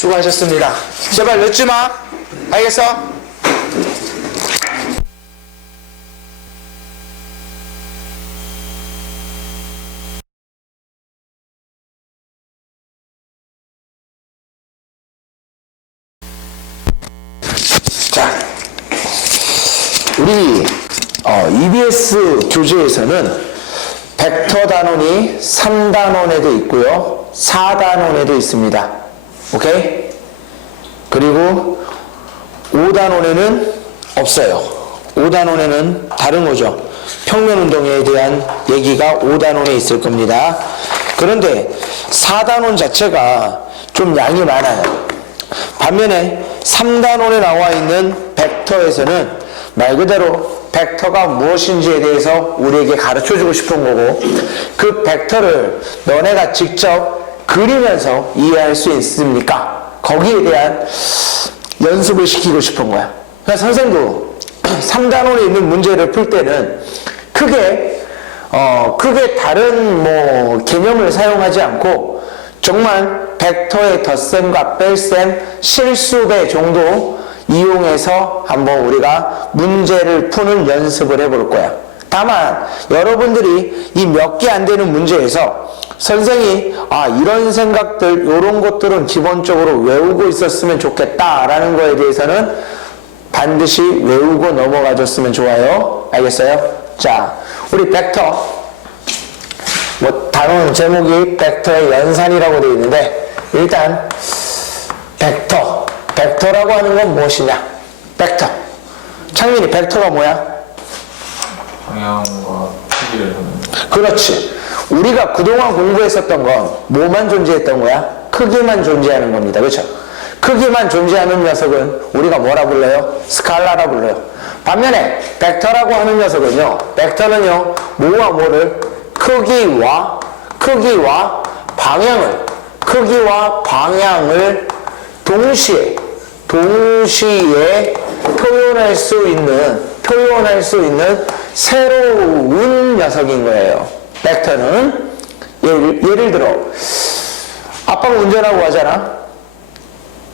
수고하셨습니다. 제발 늦지 마. 알겠어? 자, 우리 EBS 교재에서는 벡터 단원이 3단원에도 있고요, 4단원에도 있습니다. 오케이? 그리고 5단원에는 없어요. 5단원에는 다른 거죠. 평면운동에 대한 얘기가 5단원에 있을 겁니다. 그런데 4단원 자체가 좀 양이 많아요. 반면에 3단원에 나와 있는 벡터에서는 말 그대로 벡터가 무엇인지에 대해서 우리에게 가르쳐주고 싶은 거고, 그 벡터를 너네가 직접 그리면서 이해할 수 있습니까? 거기에 대한 연습을 시키고 싶은 거야. 그러니까 선생도 3단원에 있는 문제를 풀 때는 크게 다른 개념을 사용하지 않고 정말 벡터의 덧셈과 뺄셈, 실수배 정도 이용해서 한번 우리가 문제를 푸는 연습을 해볼 거야. 다만 여러분들이 이 몇 개 안 되는 문제에서 선생이 이런 생각들, 이런 것들은 기본적으로 외우고 있었으면 좋겠다라는 거에 대해서는 반드시 외우고 넘어가줬으면 좋아요. 알겠어요? 자, 우리 벡터, 단원 제목이 벡터의 연산이라고 되어 있는데, 일단 벡터라고 하는 건 무엇이냐? 벡터. 창민이 벡터가 뭐야? 방향과 크기를 하는. 그렇지. 우리가 그동안 공부했었던 건 뭐만 존재했던 거야? 크기만 존재하는 겁니다. 그렇죠? 크기만 존재하는 녀석은 우리가 뭐라 불러요? 스칼라라 불러요. 반면에 벡터라고 하는 녀석은요, 벡터는요, 뭐와 뭐를? 크기와 방향을 동시에 표현할 수 있는 새로운 녀석인 거예요. 벡터는 예를 들어 아빠가 운전하고 가잖아.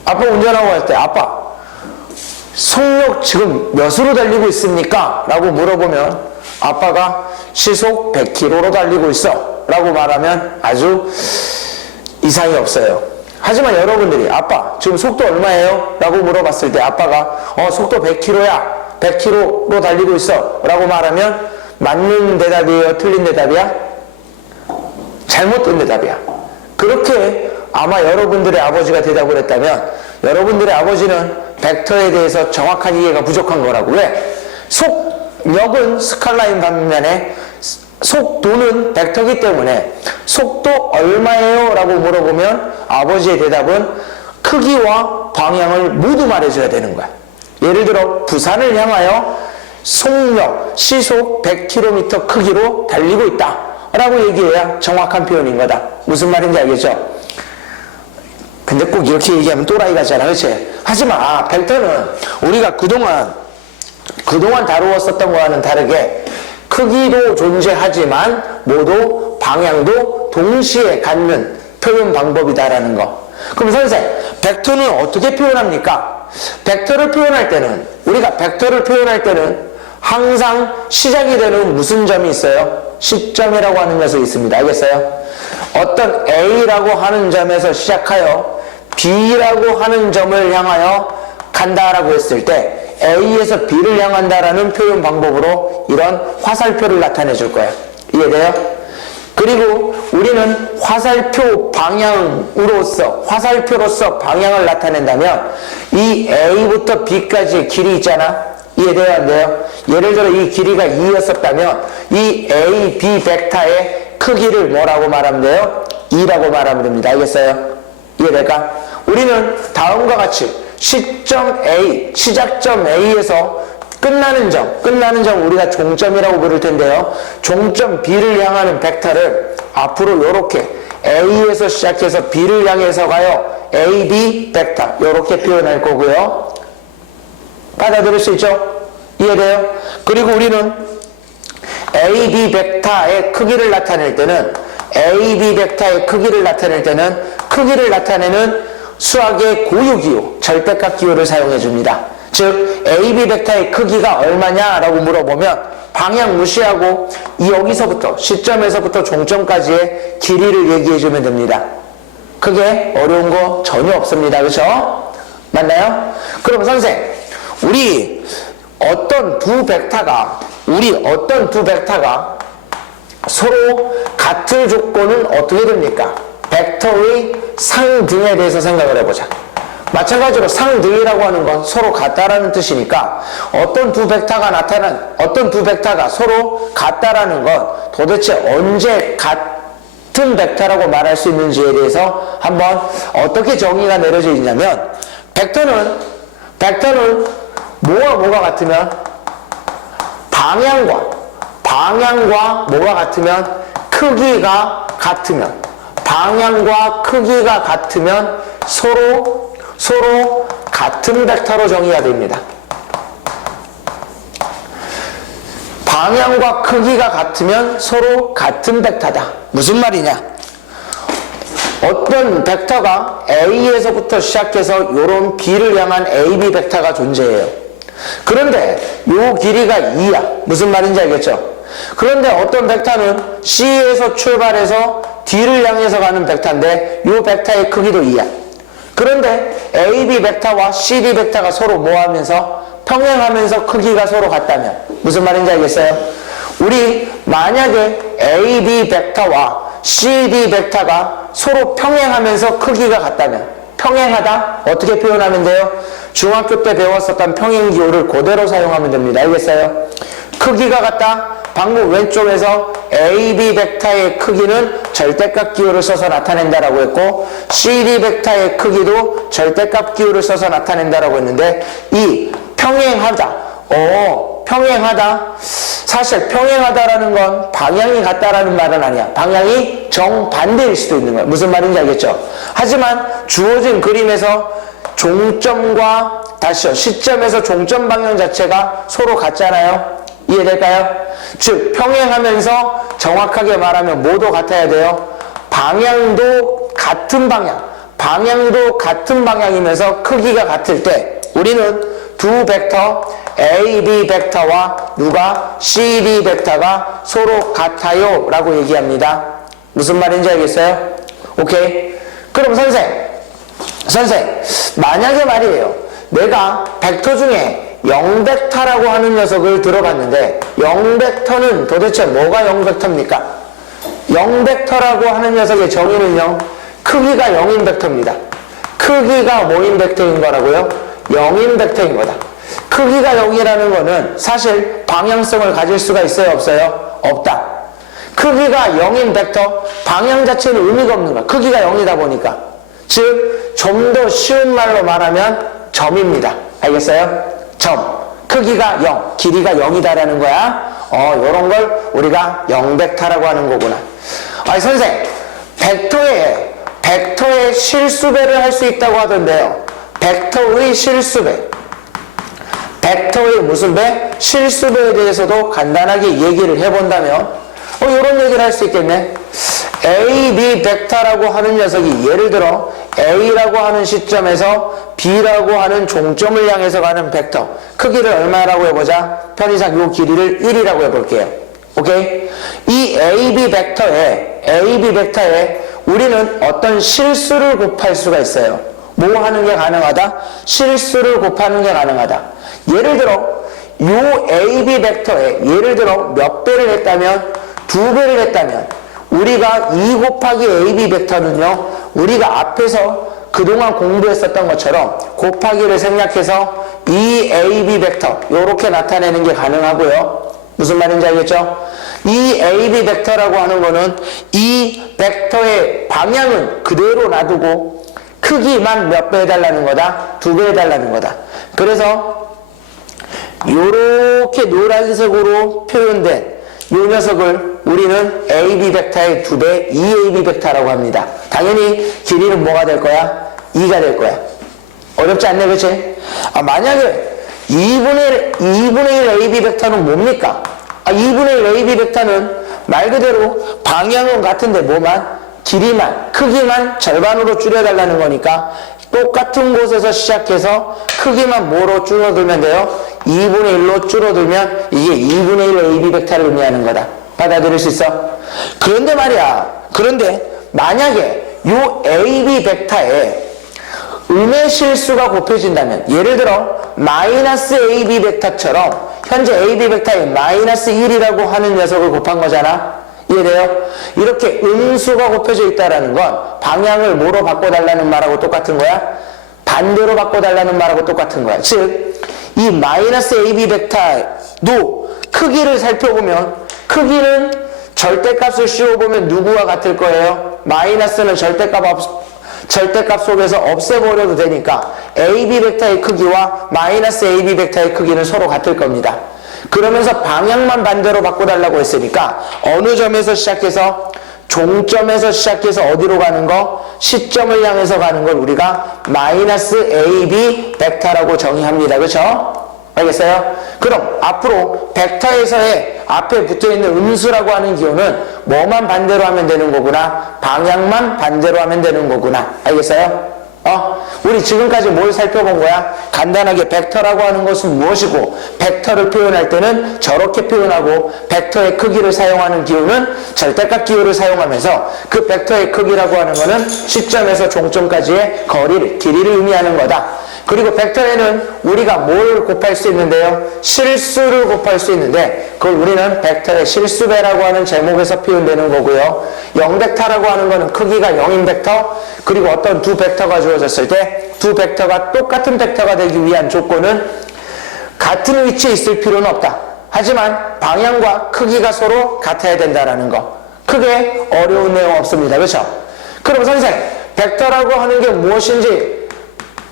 아빠 운전하고 갈 때 아빠 속력 지금 몇으로 달리고 있습니까? 라고 물어보면 아빠가 시속 100km로 달리고 있어 라고 말하면 아주 이상이 없어요. 하지만 여러분들이 아빠 지금 속도 얼마예요? 라고 물어봤을 때 아빠가 속도 100km야 100km로 달리고 있어 라고 말하면 맞는 대답이에요? 틀린 대답이야? 잘못된 대답이야. 그렇게 아마 여러분들의 아버지가 대답을 했다면 여러분들의 아버지는 벡터에 대해서 정확한 이해가 부족한 거라고. 왜? 속력은 스칼라인 반면에 속도는 벡터이기 때문에 속도 얼마예요? 라고 물어보면 아버지의 대답은 크기와 방향을 모두 말해줘야 되는 거야. 예를 들어 부산을 향하여 속력, 시속 100km 크기로 달리고 있다 라고 얘기해야 정확한 표현인 거다. 무슨 말인지 알겠죠? 근데 꼭 이렇게 얘기하면 또라이 같잖아. 그렇지? 하지만 벡터는 우리가 그동안 다루었었던 거와는 다르게 크기도 존재하지만 모두 방향도 동시에 갖는 표현 방법이다라는 거. 그럼 선생, 벡터는 어떻게 표현합니까? 우리가 벡터를 표현할 때는 항상 시작이 되는 무슨 점이 있어요? 시점이라고 하는 녀석이 있습니다. 알겠어요? 어떤 A라고 하는 점에서 시작하여 B라고 하는 점을 향하여 간다라고 했을 때 A에서 B를 향한다라는 표현 방법으로 이런 화살표를 나타내 줄 거예요. 이해돼요? 그리고 우리는 화살표로서 방향을 나타낸다면 이 A부터 B까지의 길이 있잖아. 이해돼요? 안 돼요? 예를 들어 이 길이가 2였었다면 이 A, B 벡터의 크기를 뭐라고 말하면 돼요? 2라고 말하면 됩니다. 알겠어요? 이해될까? 우리는 다음과 같이 시점 A, 시작점 A에서 끝나는 점 우리가 종점이라고 부를 텐데요. 종점 B를 향하는 벡터를 앞으로 이렇게 A에서 시작해서 B를 향해서 가요. AB 벡터 이렇게 표현할 거고요. 받아들일 수 있죠? 이해돼요? 그리고 우리는 AB 벡터의 크기를 나타낼 때는 크기를 나타내는 수학의 고유기호, 절대값 기호를 사용해 줍니다. 즉 AB 벡터의 크기가 얼마냐라고 물어보면 방향 무시하고 여기서부터 시점에서부터 종점까지의 길이를 얘기해 주면 됩니다. 그게 어려운 거 전혀 없습니다. 그렇죠? 맞나요? 그럼 선생, 우리 어떤 두 벡터가 서로 같은 조건은 어떻게 됩니까? 벡터의 상등에 대해서 생각을 해보자. 마찬가지로 상등이라고 하는 건 서로 같다라는 뜻이니까 어떤 두 벡터가 서로 같다라는 건 도대체 언제 같은 벡터라고 말할 수 있는지에 대해서 한번 어떻게 정의가 내려져 있냐면 벡터는 뭐가 같으면 방향과 뭐가 같으면 크기가 같으면 서로 같은 벡터로 정의가 됩니다. 방향과 크기가 같으면 서로 같은 벡터다. 무슨 말이냐? 어떤 벡터가 A에서부터 시작해서 이런 B를 향한 AB 벡터가 존재해요. 그런데 이 길이가 2야. 무슨 말인지 알겠죠? 그런데 어떤 벡터는 C에서 출발해서 D를 향해서 가는 벡터인데 이 벡터의 크기도 2야. 그런데 AB 벡터와 CD 벡터가 서로 뭐하면서 평행하면서 크기가 서로 같다면 무슨 말인지 알겠어요? 우리 만약에 AB 벡터와 CD 벡터가 서로 평행하면서 크기가 같다면 평행하다? 어떻게 표현하면 돼요? 중학교 때 배웠었던 평행기호를 그대로 사용하면 됩니다. 알겠어요? 크기가 같다? 방금 왼쪽에서 AB 벡터의 크기는 절대값 기호를 써서 나타낸다라고 했고 CD 벡터의 크기도 절대값 기호를 써서 나타낸다라고 했는데 이 평행하다. 사실 평행하다라는 건 방향이 같다라는 말은 아니야. 방향이 정반대일 수도 있는 거야. 무슨 말인지 알겠죠? 하지만 주어진 그림에서 종점과 시점에서 종점 방향 자체가 서로 같잖아요. 이해될까요? 즉 평행하면서 정확하게 말하면 뭐도 같아야 돼요? 방향도 같은 방향이면서 크기가 같을 때 우리는 두 벡터 AB 벡터와 CD 벡터가 서로 같아요 라고 얘기합니다. 무슨 말인지 알겠어요? 오케이. 그럼 선생 만약에 말이에요 내가 벡터 중에 0벡터라고 하는 녀석을 들어봤는데 0벡터는 도대체 뭐가 0벡터입니까? 0벡터라고 하는 녀석의 정의는요 크기가 0인 벡터입니다. 크기가 뭐인 벡터인 거라고요? 0인 벡터인 거다. 크기가 0이라는 거는 사실 방향성을 가질 수가 있어요? 없어요? 없다. 크기가 0인 벡터 방향 자체는 의미가 없는 거야. 크기가 0이다 보니까. 즉 좀 더 쉬운 말로 말하면 점입니다. 알겠어요? 점. 크기가 0, 길이가 0이다라는 거야. 요런 걸 우리가 0벡터라고 하는 거구나. 선생, 벡터의 실수배를 할 수 있다고 하던데요. 벡터의 실수배. 벡터의 무슨 배? 실수배에 대해서도 간단하게 얘기를 해본다면 이런 얘기를 할 수 있겠네. AB 벡터라고 하는 녀석이 예를 들어 A라고 하는 시점에서 B라고 하는 종점을 향해서 가는 벡터 크기를 얼마라고 해보자. 편의상 요 길이를 1이라고 해볼게요. 오케이? 이 AB 벡터에 우리는 어떤 실수를 곱할 수가 있어요. 뭐 하는 게 가능하다? 실수를 곱하는 게 가능하다. 예를 들어 요 AB 벡터에 예를 들어 몇 배를 했다면 2배를 했다면 우리가 2 곱하기 AB 벡터는요 우리가 앞에서 그동안 공부했었던 것처럼 곱하기를 생략해서 2AB 벡터 요렇게 나타내는 게 가능하고요. 무슨 말인지 알겠죠? 이 AB 벡터라고 하는 거는 이 벡터의 방향은 그대로 놔두고 크기만 몇 배 해달라는 거다? 2배 해달라는 거다. 그래서 요렇게 노란색으로 표현된 이 녀석을 우리는 AB 벡터의 2배 2AB 벡터라고 합니다. 당연히 길이는 뭐가 될 거야? 2가 될 거야. 어렵지 않네, 그치? 만약에 2분의 1 AB 벡터는 뭡니까? 2분의 1 AB 벡터는 말 그대로 방향은 같은데 뭐만? 길이만, 크기만 절반으로 줄여달라는 거니까 똑같은 곳에서 시작해서 크기만 뭐로 줄어들면 돼요? 2분의 1로 줄어들면 이게 2분의 1 AB 벡터를 의미하는 거다. 받아들일 수 있어? 그런데 말이야. 그런데 만약에 요 AB 벡터에 음의 실수가 곱해진다면, 예를 들어 마이너스 AB 벡터처럼 현재 AB 벡터에 마이너스 1이라고 하는 녀석을 곱한 거잖아. 이해돼요? 이렇게 음수가 곱해져 있다는 건 방향을 뭐로 바꿔달라는 말하고 똑같은 거야? 반대로 바꿔달라는 말하고 똑같은 거야. 즉, 이 마이너스 AB 벡터도 크기를 살펴보면, 크기는 절대값을 씌워보면 누구와 같을 거예요? 마이너스는 절대값 속에서 없애버려도 되니까 AB 벡터의 크기와 마이너스 AB 벡터의 크기는 서로 같을 겁니다. 그러면서 방향만 반대로 바꿔달라고 했으니까 어느 점에서 시작해서, 종점에서 시작해서 어디로 가는 거? 시점을 향해서 가는 걸 우리가 마이너스 AB 벡터라고 정의합니다. 그렇죠? 알겠어요? 그럼 앞으로 벡터에서의 앞에 붙어있는 음수라고 하는 기호는 뭐만 반대로 하면 되는 거구나? 방향만 반대로 하면 되는 거구나. 알겠어요? 우리 지금까지 뭘 살펴본 거야? 간단하게 벡터라고 하는 것은 무엇이고, 벡터를 표현할 때는 저렇게 표현하고, 벡터의 크기를 사용하는 기호는 절대값 기호를 사용하면서 그 벡터의 크기라고 하는 것은 시점에서 종점까지의 거리를, 길이를 의미하는 거다. 그리고 벡터에는 우리가 뭘 곱할 수 있는데요? 실수를 곱할 수 있는데, 그걸 우리는 벡터의 실수배라고 하는 제목에서 표현되는 거고요. 0벡터라고 하는 거는 크기가 0인 벡터, 그리고 어떤 두 벡터가 주어졌을 때 두 벡터가 똑같은 벡터가 되기 위한 조건은 같은 위치에 있을 필요는 없다. 하지만 방향과 크기가 서로 같아야 된다는 거. 크게 어려운 내용 없습니다. 그렇죠? 그럼 선생님, 벡터라고 하는 게 무엇인지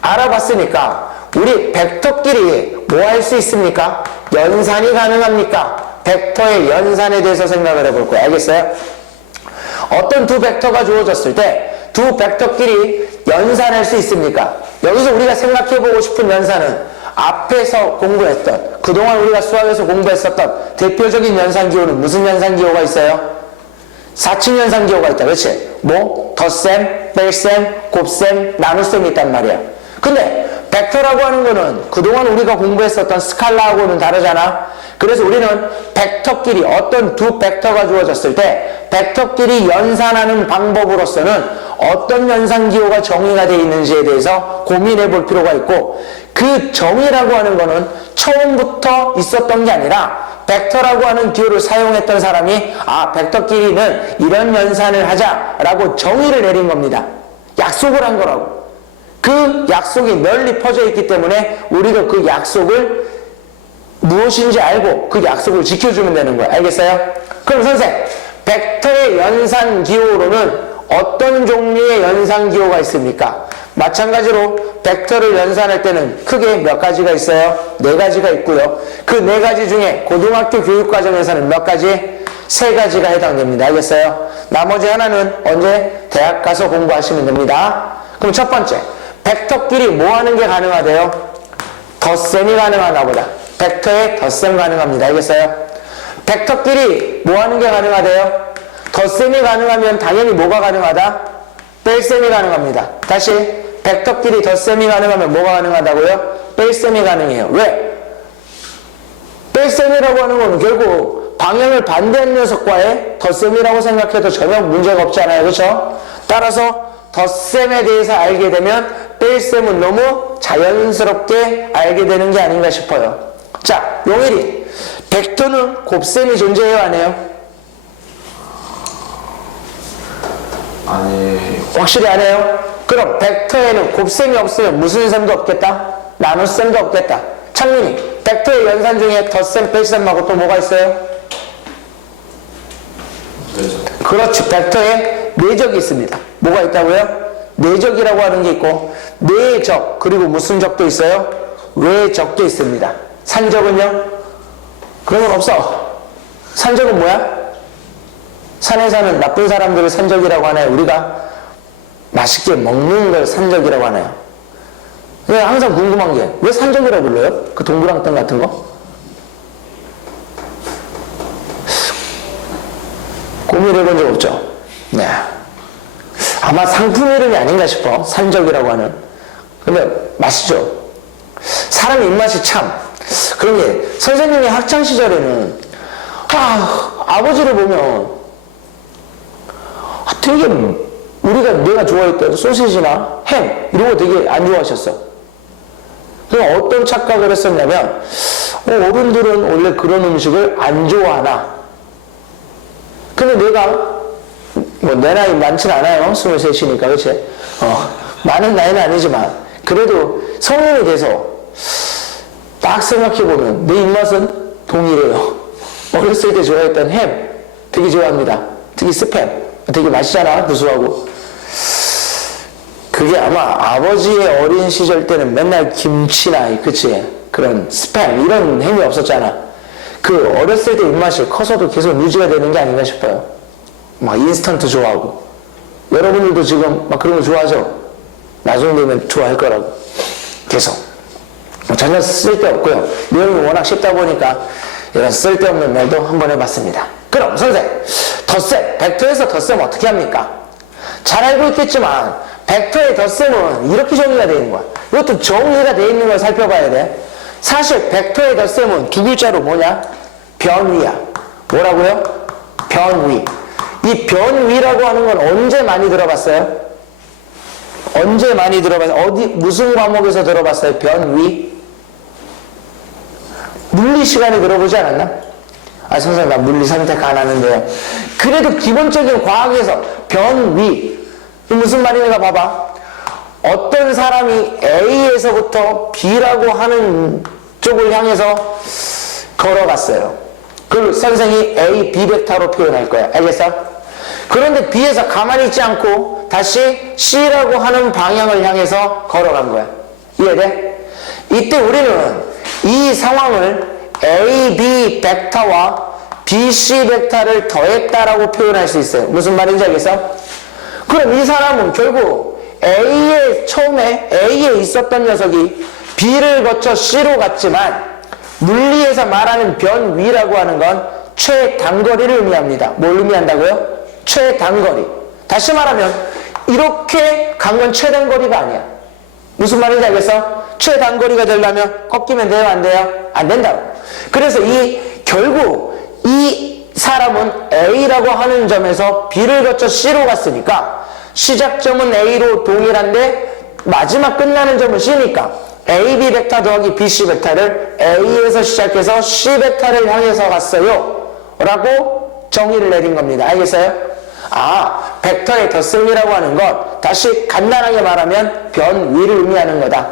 알아봤으니까 우리 벡터끼리 뭐 할 수 있습니까? 연산이 가능합니까? 벡터의 연산에 대해서 생각을 해볼 거예요. 알겠어요? 어떤 두 벡터가 주어졌을 때 두 벡터끼리 연산할 수 있습니까? 여기서 우리가 생각해보고 싶은 연산은 앞에서 공부했던, 그동안 우리가 수학에서 공부했었던 대표적인 연산기호는 무슨 연산기호가 있어요? 사칙 연산기호가 있다. 그렇지? 뭐? 덧셈, 뺄셈, 곱셈, 나눗셈이 있단 말이야. 근데 벡터라고 하는 거는 그동안 우리가 공부했었던 스칼라하고는 다르잖아. 그래서 우리는 벡터끼리, 어떤 두 벡터가 주어졌을 때 벡터끼리 연산하는 방법으로서는 어떤 연산기호가 정의가 되어 있는지에 대해서 고민해 볼 필요가 있고, 그 정의라고 하는 거는 처음부터 있었던 게 아니라 벡터라고 하는 기호를 사용했던 사람이 벡터끼리는 이런 연산을 하자라고 정의를 내린 겁니다. 약속을 한 거라고. 그 약속이 널리 퍼져 있기 때문에 우리가 그 약속을 무엇인지 알고 그 약속을 지켜주면 되는 거예요. 알겠어요? 그럼 선생, 벡터의 연산기호로는 어떤 종류의 연산기호가 있습니까? 마찬가지로 벡터를 연산할 때는 크게 몇 가지가 있어요? 4가지가 있고요. 그 4가지 중에 고등학교 교육과정에서는 몇 가지? 3가지가 해당됩니다. 알겠어요? 나머지 하나는 언제? 대학 가서 공부하시면 됩니다. 그럼 첫 번째, 벡터끼리 뭐 하는 게 가능하대요? 덧셈이 가능하나 보다. 벡터에 덧셈 가능합니다. 알겠어요? 벡터끼리 뭐 하는 게 가능하대요? 덧셈이 가능하면 당연히 뭐가 가능하다? 뺄셈이 가능합니다. 다시, 벡터끼리 덧셈이 가능하면 뭐가 가능하다고요? 뺄셈이 가능해요. 왜? 뺄셈이라고 하는 거는 결국 방향을 반대한 녀석과의 덧셈이라고 생각해도 전혀 문제가 없잖아요. 그렇죠? 따라서 덧셈에 대해서 알게 되면 뺄셈은 너무 자연스럽게 알게 되는 게 아닌가 싶어요. 자, 용일이, 벡터는 곱셈이 존재해요, 안 해요? 아니, 확실히 안 해요? 그럼 벡터에는 곱셈이 없으면 무슨 셈도 없겠다? 나눗셈도 없겠다. 창민이, 벡터의 연산 중에 덧셈, 뺄셈하고 또 뭐가 있어요? 내적. 그렇죠. 벡터에 내적이 있습니다. 뭐가 있다고요? 내적이라고 하는 게 있고, 내적, 그리고 무슨 적도 있어요? 외적도 있습니다. 산적은요? 그런 건 없어. 산적은 뭐야? 산에 사는 나쁜 사람들을 산적이라고 하나요? 우리가 맛있게 먹는 걸 산적이라고 하나요? 항상 궁금한 게, 왜 산적이라고 불러요? 그 동그랑땡 같은 거? 고민해본 적 없죠? 네. 아마 상품 이름이 아닌가 싶어. 산적이라고 하는. 근데 맛이죠. 사람 입맛이 참 그런 게, 선생님이 학창시절에는 아버지를 보면 되게 내가 좋아했던 소시지나 햄 이런 거 되게 안 좋아하셨어. 그럼 어떤 착각을 했었냐면 어른들은 원래 그런 음식을 안 좋아하나. 근데 내가 내 나이 많진 않아요. 23이니까 그치? 많은 나이는 아니지만 그래도 성인이 돼서 딱 생각해보면 내 입맛은 동일해요. 어렸을 때 좋아했던 햄 되게 좋아합니다. 특히 스팸 되게 맛있잖아. 구수하고. 그게 아마 아버지의 어린 시절 때는 맨날 김치나 그치? 그런 스팸 이런 햄이 없었잖아. 그 어렸을 때 입맛이 커서도 계속 유지가 되는 게 아닌가 싶어요. 막 인스턴트 좋아하고. 여러분들도 지금 막 그런 거 좋아하죠? 나중 되면 좋아할 거라고. 계속. 전혀 쓸데없고요. 내용이 워낙 쉽다 보니까 이런 쓸데없는 말도 한번 해봤습니다. 그럼 선생, 덧셈, 벡터에서 덧셈 어떻게 합니까? 잘 알고 있겠지만 벡터의 덧셈은 이렇게 정리가 되어 있는 거야. 이것도 정리가 되어 있는 걸 살펴봐야 돼. 사실 벡터의 덧셈은 두 글자로 뭐냐? 변위야. 뭐라고요? 변위. 이 변위라고 하는 건 언제 많이 들어봤어요? 언제 많이 들어봤어요? 무슨 과목에서 들어봤어요? 변위? 물리 시간에 들어보지 않았나? 선생님, 나 물리 선택 안 하는데요. 그래도 기본적인 과학에서 변위. 무슨 말인가 봐봐. 어떤 사람이 A에서부터 B라고 하는 쪽을 향해서 걸어갔어요. 그걸 선생이 A, B 벡터로 표현할 거야. 알겠어? 그런데 B에서 가만히 있지 않고 다시 C라고 하는 방향을 향해서 걸어간 거야. 이해돼? 이때 우리는 이 상황을 A, B 벡터와 B, C 벡터를 더했다라고 표현할 수 있어요. 무슨 말인지 알겠어? 그럼 이 사람은 결국 처음에 A에 있었던 녀석이 B를 거쳐 C로 갔지만 물리에서 말하는 변위라고 하는 건 최단거리를 의미합니다. 뭘 의미한다고요? 최단거리. 다시 말하면 이렇게 간 건 최단거리가 아니야. 무슨 말인지 알겠어? 최단거리가 되려면 꺾이면 돼요? 안 돼요? 안 된다고. 그래서 결국 이 사람은 A라고 하는 점에서 B를 거쳐 C로 갔으니까 시작점은 A로 동일한데 마지막 끝나는 점은 C니까 AB 벡터 더하기 BC 벡터를 A에서 시작해서 C 벡터를 향해서 갔어요 라고 정의를 내린 겁니다. 알겠어요? 벡터의 덧셈이라고 하는 것, 다시 간단하게 말하면 변위를 의미하는 거다.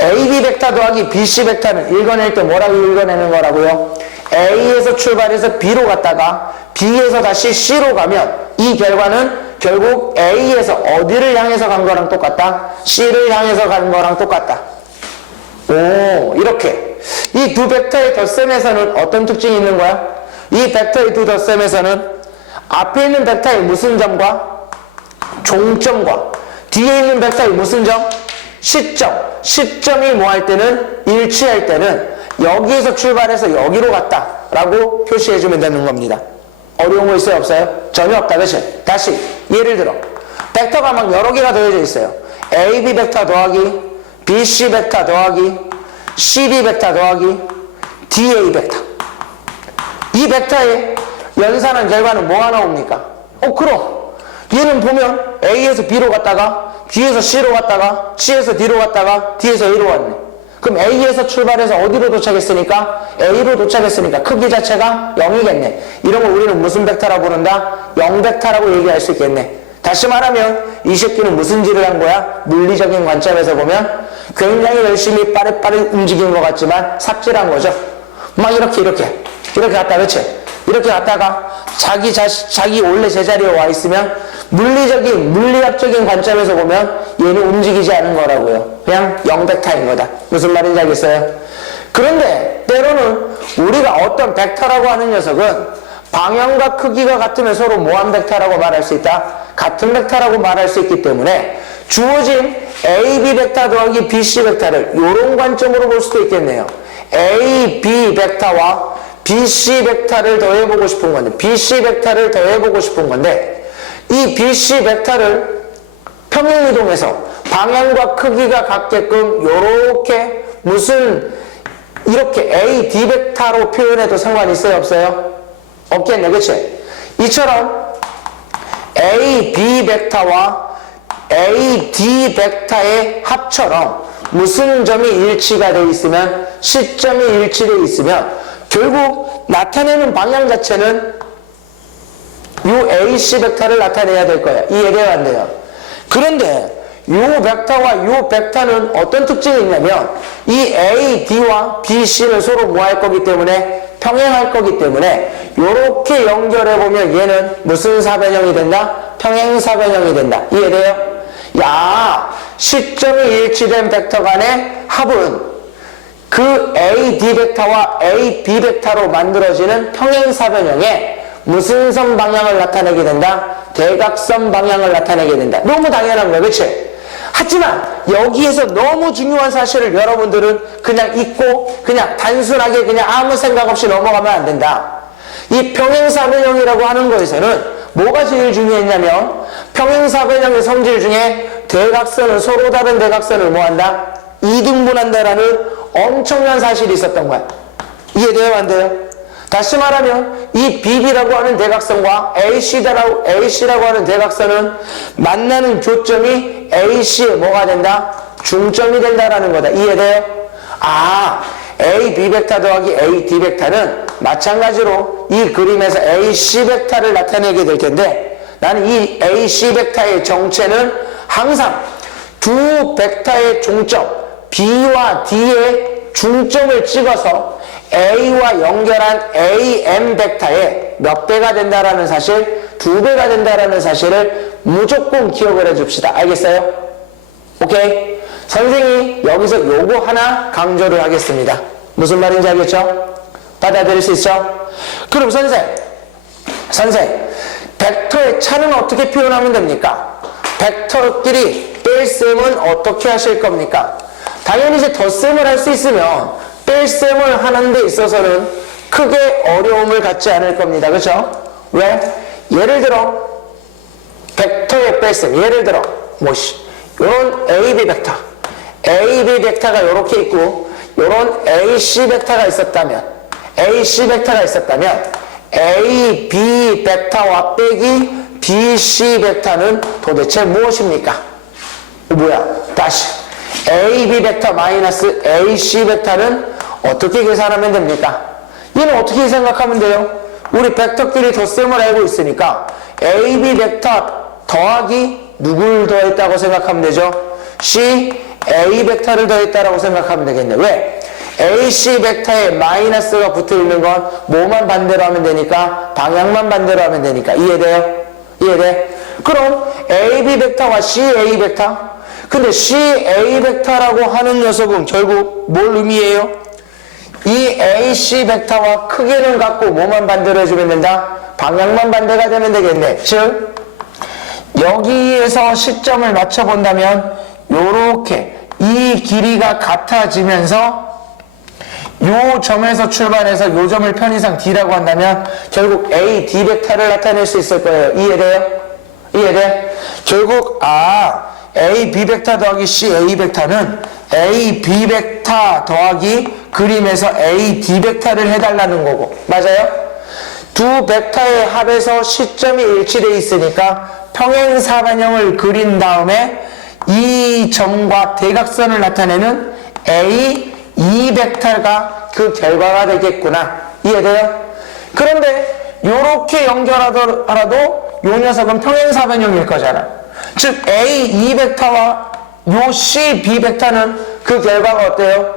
AB 벡터 더하기 BC 벡터는 읽어낼 때 뭐라고 읽어내는 거라고요? A에서 출발해서 B로 갔다가 B에서 다시 C로 가면 이 결과는 결국 A에서 어디를 향해서 간 거랑 똑같다? C를 향해서 간 거랑 똑같다. 이렇게. 이 두 벡터의 덧셈에서는 어떤 특징이 있는 거야? 이 벡터의 두 덧셈에서는 앞에 있는 벡터의 무슨 점과 종점과 뒤에 있는 벡터의 무슨 점? 시점이 뭐 할 때는 일치할 때는 여기에서 출발해서 여기로 갔다 라고 표시해주면 되는 겁니다. 어려운 거 있어요? 없어요? 전혀 없다. 그치? 다시 예를 들어 벡터가 막 여러 개가 더해져 있어요. AB 벡터 더하기 BC 벡터 더하기 CD 벡터 더하기 DA 벡터. 이 벡터의 연산한 결과는 뭐가 나옵니까? 그럼 얘는 보면 A에서 B로 갔다가 B에서 C로 갔다가 C에서 D로 갔다가 D에서 A로 왔네. 그럼 A에서 출발해서 어디로 도착했으니까? A로 도착했으니까 크기 자체가 0이겠네. 이런 걸 우리는 무슨 벡터라고 부른다? 0벡터라고 얘기할 수 있겠네. 다시 말하면 이 새끼는 무슨 짓을 한 거야? 물리적인 관점에서 보면 굉장히 열심히 빠르빠르 움직인 것 같지만 삽질한 거죠. 막 이렇게 갔다. 그치? 이렇게 갔다가 자기 원래 제자리에 와 있으면 물리학적인 관점에서 보면 얘는 움직이지 않은 거라고요. 그냥 0벡터인 거다. 무슨 말인지 알겠어요? 그런데 때로는 우리가 어떤 벡터라고 하는 녀석은 방향과 크기가 같으면 서로 무한 벡터라고 말할 수 있다. 같은 벡터라고 말할 수 있기 때문에 주어진 AB 벡터 더하기 BC 벡터를 이런 관점으로 볼 수도 있겠네요. AB 벡터와 BC 벡터를 더해보고 싶은 건데 이 BC 벡터를 평행이동해서 방향과 크기가 같게끔 요렇게 무슨 이렇게 A, D 벡터로 표현해도 상관이 있어요? 없어요? 없겠네, 그치? 이처럼 A, B 벡터와 A, D 벡터의 합처럼 무슨 점이 일치가 되어 있으면, 시점이 일치되어 있으면 결국 나타내는 방향 자체는 요 AC 벡터를 나타내야 될 거야. 이해돼요, 안 돼요? 그런데 요 벡터와 요 벡터는 어떤 특징이 있냐면 이 A, D와 B, C는 서로 뭐 할 거기 때문에 평행할 거기 때문에 요렇게 연결해보면 얘는 무슨 사변형이 된다? 평행사변형이 된다. 이해돼요? 야, 시점이 일치된 벡터 간의 합은 그 A, D 벡터와 A, B 벡터로 만들어지는 평행사변형에 무슨 선 방향을 나타내게 된다? 대각선 방향을 나타내게 된다. 너무 당연한 거야, 그치? 하지만 여기에서 너무 중요한 사실을 여러분들은 그냥 잊고 그냥 단순하게 그냥 아무 생각 없이 넘어가면 안 된다. 이 평행사변형이라고 하는 거에서는 뭐가 제일 중요했냐면 평행사변형의 성질 중에 대각선은 서로 다른 대각선을 뭐한다? 이등분한다라는 엄청난 사실이 있었던 거야. 이해돼요, 안 돼요? 다시 말하면 이 BB라고 하는 대각선과 AC라고 하는 대각선은 만나는 교점이 AC에 뭐가 된다? 중점이 된다라는 거다. 이해돼요? 아, AB 벡터 더하기 AD 벡터는 마찬가지로 이 그림에서 AC 벡터를 나타내게 될 텐데 나는 이 AC 벡터의 정체는 항상 두 벡터의 종점 B와 D의 중점을 찍어서 A와 연결한 AM 벡터의 몇 배가 된다라는 사실, 2배가 된다라는 사실을 무조건 기억을 해줍시다. 알겠어요? 오케이? 선생님이 여기서 요거 하나 강조를 하겠습니다. 무슨 말인지 알겠죠? 받아들일 수 있죠? 그럼 선생, 벡터의 차는 어떻게 표현하면 됩니까? 벡터끼리 뺄셈은 어떻게 하실 겁니까? 당연히 이제 덧셈을 할 수 있으면 뺄셈을 하는 데 있어서는 크게 어려움을 갖지 않을 겁니다. 그렇죠? 왜? 예를 들어 벡터의 뺄셈, 예를 들어 요런 AB 벡터가 요렇게 있고 요런 AC 벡터가 있었다면 AB 벡터와 빼기 BC 벡터는 도대체 무엇입니까? 뭐야? 다시 AB 벡터 마이너스 AC 벡터는 어떻게 계산하면 됩니까? 얘는 어떻게 생각하면 돼요? 우리 벡터끼리 덧셈을 알고 있으니까 AB 벡터 더하기 누굴 더했다고 생각하면 되죠? C, A 벡터를 더했다라고 생각하면 되겠네. 왜? AC 벡터에 마이너스가 붙어있는 건 뭐만 반대로 하면 되니까? 방향만 반대로 하면 되니까. 이해돼요? 이해돼? 그럼 AB 벡터와 CA 벡터? 근데 CA 벡터라고 하는 녀석은 결국 뭘 의미해요? 이 AC 벡터와 크기는 같고 뭐만 반대로 해주면 된다? 방향만 반대가 되면 되겠네. 즉 여기에서 시점을 맞춰본다면 요렇게 이 길이가 같아지면서 요 점에서 출발해서 요 점을 편의상 D라고 한다면 결국 A, D 벡터를 나타낼 수 있을 거예요. 이해돼요? 이해돼? 결국 A, B 벡터 더하기 C, A 벡터는 A, B 벡터 더하기 그림에서 A, D 벡터를 해달라는 거고. 맞아요? 두 벡터의 합에서 시점이 일치되어 있으니까 평행사변형을 그린 다음에 이 점과 대각선을 나타내는 A, E 벡터가 그 결과가 되겠구나. 이해돼요? 그런데 요렇게 연결하더라도 요 녀석은 평행사변형일 거잖아. 즉 A, E 벡터와 요 C, B 벡터는 그 결과가 어때요?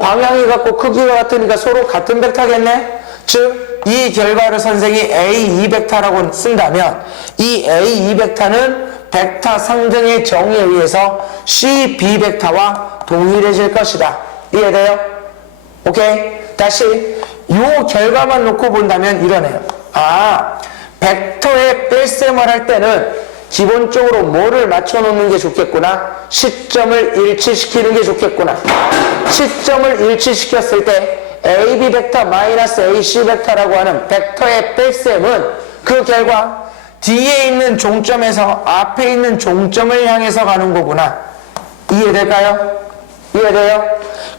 방향이 같고 크기가 같으니까 서로 같은 벡터겠네? 즉, 이 결과를 선생이 A, E 벡터라고 쓴다면 이 A, E 벡터는 벡터 상등의 정의에 의해서 C, B 벡터와 동일해질 것이다. 이해돼요? 오케이? 다시 요 결과만 놓고 본다면 이러네요. 벡터의 뺄셈을 할 때는 기본적으로 뭐를 맞춰놓는 게 좋겠구나? 시점을 일치시키는 게 좋겠구나. 시점을 일치시켰을 때 AB 벡터 마이너스 AC 벡터라고 하는 벡터의 뺄셈은 그 결과 뒤에 있는 종점에서 앞에 있는 종점을 향해서 가는 거구나. 이해될까요? 이해돼요?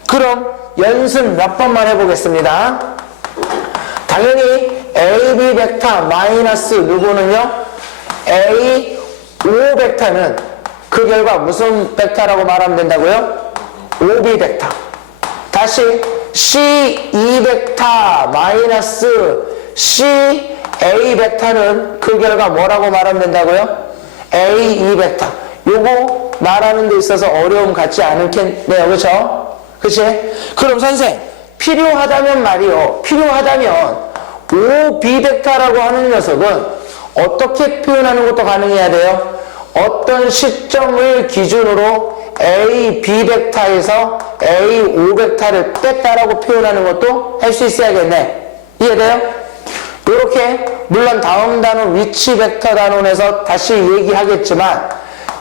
그럼 연습 몇 번만 해보겠습니다. 당연히 AB 벡터 마이너스 누구는요? A 5 벡터는 그 결과 무슨 벡터라고 말하면 된다고요? OB 벡터. 다시 C2 벡터 마이너스 CA 벡터는 그 결과 뭐라고 말하면 된다고요? A2 벡터. 요거 말하는 데 있어서 어려움 갖지 않겠네요. 그렇죠? 그치? 그럼 선생 필요하다면 말이요. 필요하다면 OB 벡터라고 하는 녀석은 어떻게 표현하는 것도 가능해야 돼요? 어떤 시점을 기준으로 A, B 벡터에서 A, O 벡터를 뺐다라고 표현하는 것도 할 수 있어야겠네. 이해돼요? 이렇게 물론 다음 단원 위치 벡터 단원에서 다시 얘기하겠지만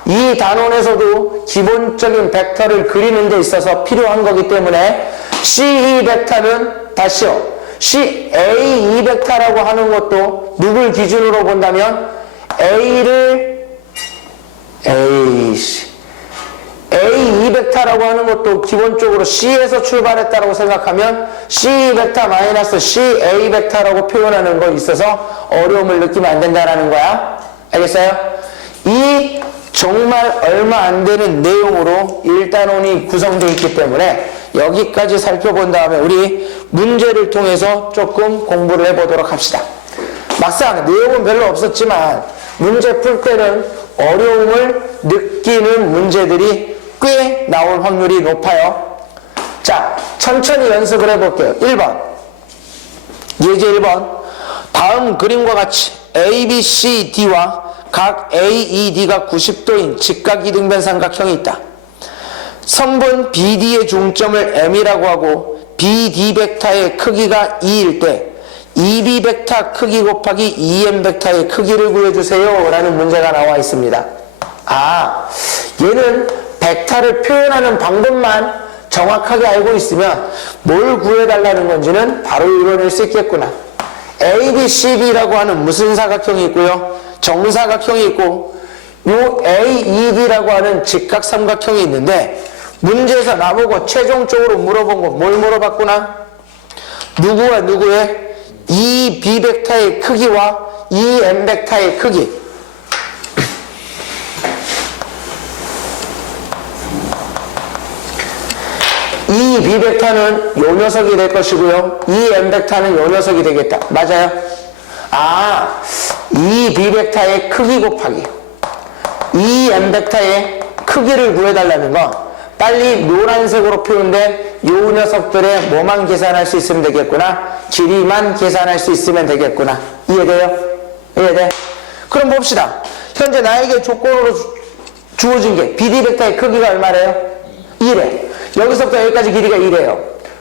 이 단원에서도 기본적인 벡터를 그리는 데 있어서 필요한 거기 때문에 C2 벡터는 다시요. CA2 벡터라고 하는 것도 누굴 기준으로 본다면 A2 벡터라고 하는 것도 기본적으로 C에서 출발했다고 생각하면 C 벡터 마이너스 CA 벡터라고 표현하는 거 있어서 어려움을 느끼면 안 된다는 거야. 알겠어요? 이 정말 얼마 안 되는 내용으로 1단원이 구성되어 있기 때문에 여기까지 살펴본 다음에 우리 문제를 통해서 조금 공부를 해보도록 합시다. 막상 내용은 별로 없었지만 문제 풀 때는 어려움을 느끼는 문제들이 꽤 나올 확률이 높아요. 자, 천천히 연습을 해볼게요. 1번 예제 1번 다음 그림과 같이 A, B, C, D와 각 A, E, D가 90도인 직각이등변 삼각형이 있다. 선분 BD의 중점을 M이라고 하고 BD 벡터의 크기가 2일 때 EB 벡터 크기 곱하기 EM 벡터의 크기를 구해주세요 라는 문제가 나와 있습니다. 아, 얘는 벡터를 표현하는 방법만 정확하게 알고 있으면 뭘 구해달라는 건지는 바로 이뤄낼 수 있겠구나. ABCD라고 하는 무슨 사각형이 있고요. 정사각형이 있고 요 AED라고 하는 직각삼각형이 있는데 문제에서 나보고 최종적으로 물어본 건 뭘 물어봤구나? 누구와 누구의 이 B 벡터의 크기와 이 M 벡터의 크기. 이 B 벡터는 요 녀석이 될 것이고요. 이 M 벡터는 요 녀석이 되겠다. 맞아요? 아, 이 B 벡터의 크기 곱하기 이 M 벡터의 크기를 구해달라는 거 빨리 노란색으로 표현된 요 녀석들의 뭐만 계산할 수 있으면 되겠구나. 길이만 계산할 수 있으면 되겠구나. 이해돼요? 이해돼? 그럼 봅시다. 현재 나에게 조건으로 주어진 게 BD 벡터의 크기가 얼마래요? 2래. 여기서부터 여기까지 길이가 2래요.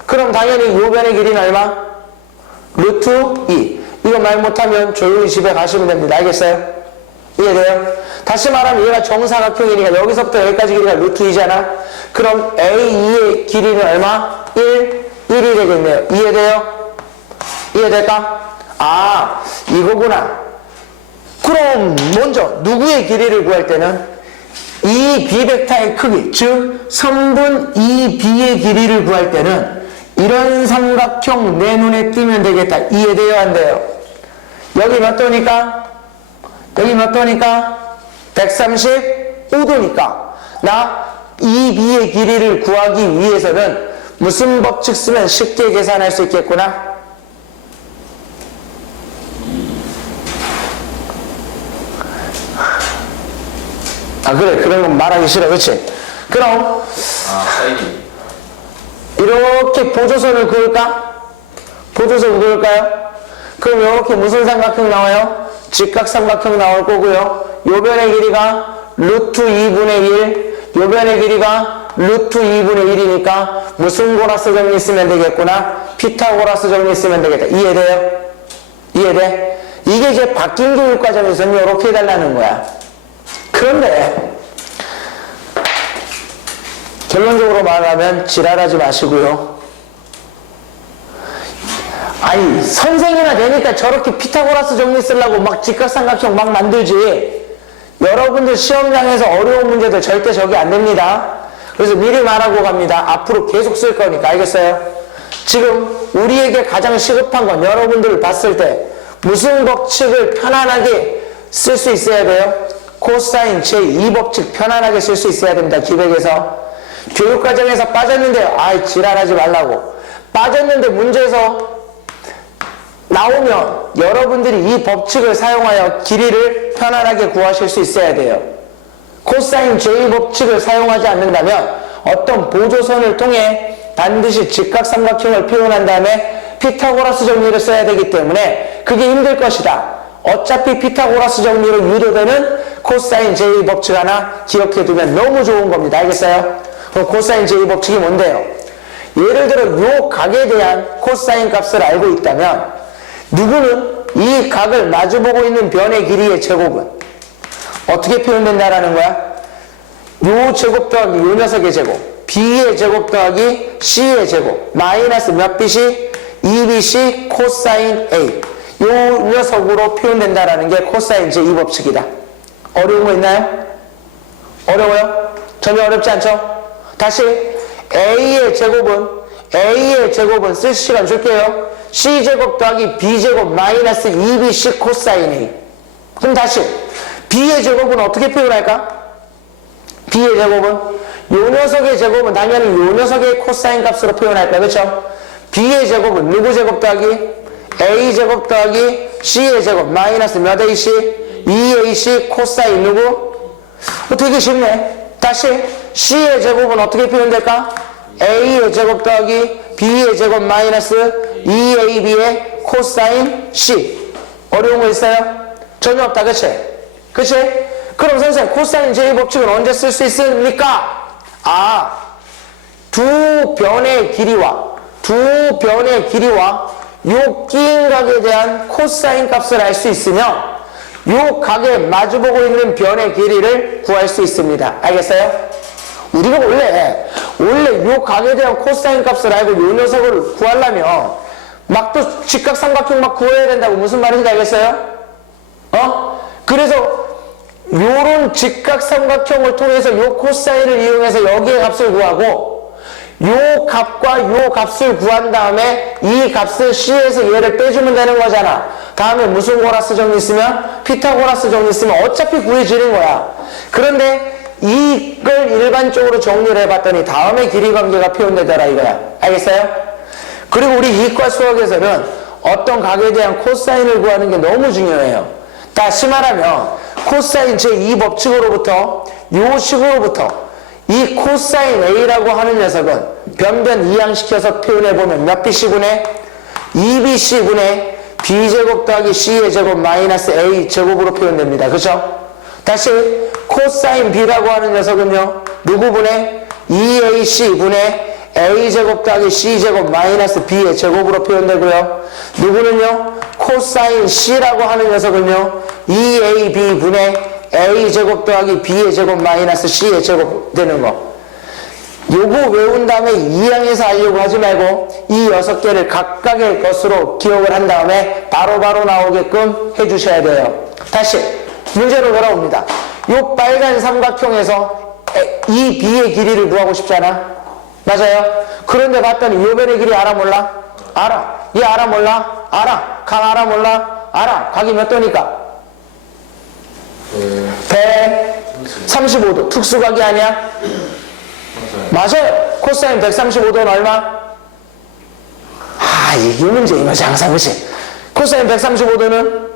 그럼 당연히 요 변의 길이는 얼마? 루트 2. 이거 말 못하면 조용히 집에 가시면 됩니다. 알겠어요? 이해돼요? 다시 말하면 얘가 정사각형이니까 여기서부터 여기까지 길이가 루트 2잖아. 그럼 A2의 길이는 얼마? 1이 되겠네요. 이해돼요? 이해될까? 아, 이거구나. 그럼 먼저 누구의 길이를 구할 때는 이 B 벡터의 크기, 즉 선분 이 B의 길이를 구할 때는 이런 삼각형 내 눈에 띄면 되겠다. 이해돼요? 안 돼요? 여기 몇 도니까? 여기 몇 도니까? 135도니까 나 이 B의 길이를 구하기 위해서는 무슨 법칙 쓰면 쉽게 계산할 수 있겠구나? 아 그래, 그런 건 말하기 싫어. 그치? 그럼 이렇게 보조선을 그을까? 보조선 그을까요? 그럼 이렇게 무슨 삼각형 나와요? 직각삼각형 나올 거고요. 요 변의 길이가 루트 2분의 1, 요 변의 길이가 루트 2분의 1이니까 무슨 고라스 정리 쓰면 되겠구나? 피타고라스 정리 쓰면 되겠다. 이해돼요? 이해돼? 이게 이제 바뀐 교육과정에서는 이렇게 해달라는 거야. 그런데 결론적으로 말하면 지랄하지 마시고요. 아니 선생이나 되니까 저렇게 피타고라스 정리 쓰려고 막 직각삼각형 막 만들지. 여러분들 시험장에서 어려운 문제들 절대 저기 안 됩니다. 그래서 미리 말하고 갑니다. 앞으로 계속 쓸 거니까. 알겠어요? 지금 우리에게 가장 시급한 건 여러분들을 봤을 때 무슨 법칙을 편안하게 쓸 수 있어야 돼요? 코사인 제2법칙 편안하게 쓸 수 있어야 됩니다. 기백에서. 교육과정에서 빠졌는데 아이 지랄하지 말라고. 빠졌는데 문제에서 나오면 여러분들이 이 법칙을 사용하여 길이를 편안하게 구하실 수 있어야 돼요. 코사인 제2법칙을 사용하지 않는다면 어떤 보조선을 통해 반드시 직각삼각형을 표현한 다음에 피타고라스 정리를 써야 되기 때문에 그게 힘들 것이다. 어차피 피타고라스 정리로 유도되는 코사인 제2법칙 하나 기억해두면 너무 좋은 겁니다. 알겠어요? 그럼 코사인 제2법칙이 뭔데요? 예를 들어 요 각에 대한 코사인 값을 알고 있다면 누구는 이 각을 마주보고 있는 변의 길이의 제곱은 어떻게 표현된다라는 거야? 요 제곱 더하기 요 녀석의 제곱 b의 제곱 더하기 c의 제곱 마이너스 몇 bc? 2bc 코사인 a 요 녀석으로 표현된다라는 게 코사인 제2법칙이다. 어려운 거 있나요? 어려워요? 전혀 어렵지 않죠? 다시 A의 제곱은 쓸 시간 줄게요. C제곱 더하기 B제곱 마이너스 2BC 코사인 A. 그럼 다시 B의 제곱은 어떻게 표현할까? B의 제곱은 요 녀석의 제곱은 당연히 요 녀석의 코사인 값으로 표현할 거야. 그렇죠? B의 제곱은 누구 제곱 더하기 A 제곱 더하기 C의 제곱 마이너스 몇 AC? 2AC 코사인 누구? 되게 쉽네. 다시 C의 제곱은 어떻게 표현될까? A의 제곱 더하기 B의 제곱 마이너스 2AB의 코사인 C. 어려운 거 있어요? 전혀 없다. 그치? 그치? 그럼 선생님 코사인 제2법칙은 언제 쓸 수 있습니까? 두 변의 길이와 요 끼인 각에 대한 코사인 값을 알 수 있으면 요 각에 마주보고 있는 변의 길이를 구할 수 있습니다. 알겠어요? 우리가 원래 요 각에 대한 코사인 값을 알고 요 녀석을 구하려면 막 또 직각삼각형 막 구해야 된다고. 무슨 말인지 알겠어요? 그래서 요런 직각삼각형을 통해서 요 코사인을 이용해서 여기의 값을 구하고 요 값과 요 값을 구한 다음에 이 값을 C에서 얘를 빼주면 되는 거잖아. 다음에 무슨 고라스 정리 쓰면? 피타고라스 정리 쓰면 어차피 구해지는 거야. 그런데 이걸 일반적으로 정리를 해봤더니 다음에 길이 관계가 표현되더라 이거야. 알겠어요? 그리고 우리 이과 수학에서는 어떤 각에 대한 코사인을 구하는 게 너무 중요해요. 다시 말하면 코사인 제2법칙으로부터 요 식으로부터 이 코사인 A라고 하는 녀석은 변변 이항시켜서 표현해보면 몇 bc분의 2bc분의 b제곱 더하기 c의 제곱 마이너스 a 제곱으로 표현됩니다. 그죠? 다시 코사인 b라고 하는 녀석은요 누구분의 2ac분의 a제곱 더하기 c제곱 마이너스 b의 제곱으로 표현되고요. 누구는요 코사인 c라고 하는 녀석은요 2ab분의 a제곱 더하기 b의 제곱 마이너스 c의 제곱 되는 거. 요거 외운 다음에 이항에서 하려고 하지 말고 이 6개를 각각의 것으로 기억을 한 다음에 바로바로 나오게끔 해주셔야 돼요. 다시 문제로 돌아옵니다. 요 빨간 삼각형에서 이 b의 길이를 구하고 싶잖아. 맞아요? 그런데 봤더니 요 변의 길이 알아 몰라? 알아. 얘 알아 몰라? 알아. 각 알아 몰라? 알아. 각이 몇 도니까? 135도. 특수각이 아니야? 맞아요. 코사인 135도는 얼마? 이게 문제인 거지 항상. 그치? 코사인 135도는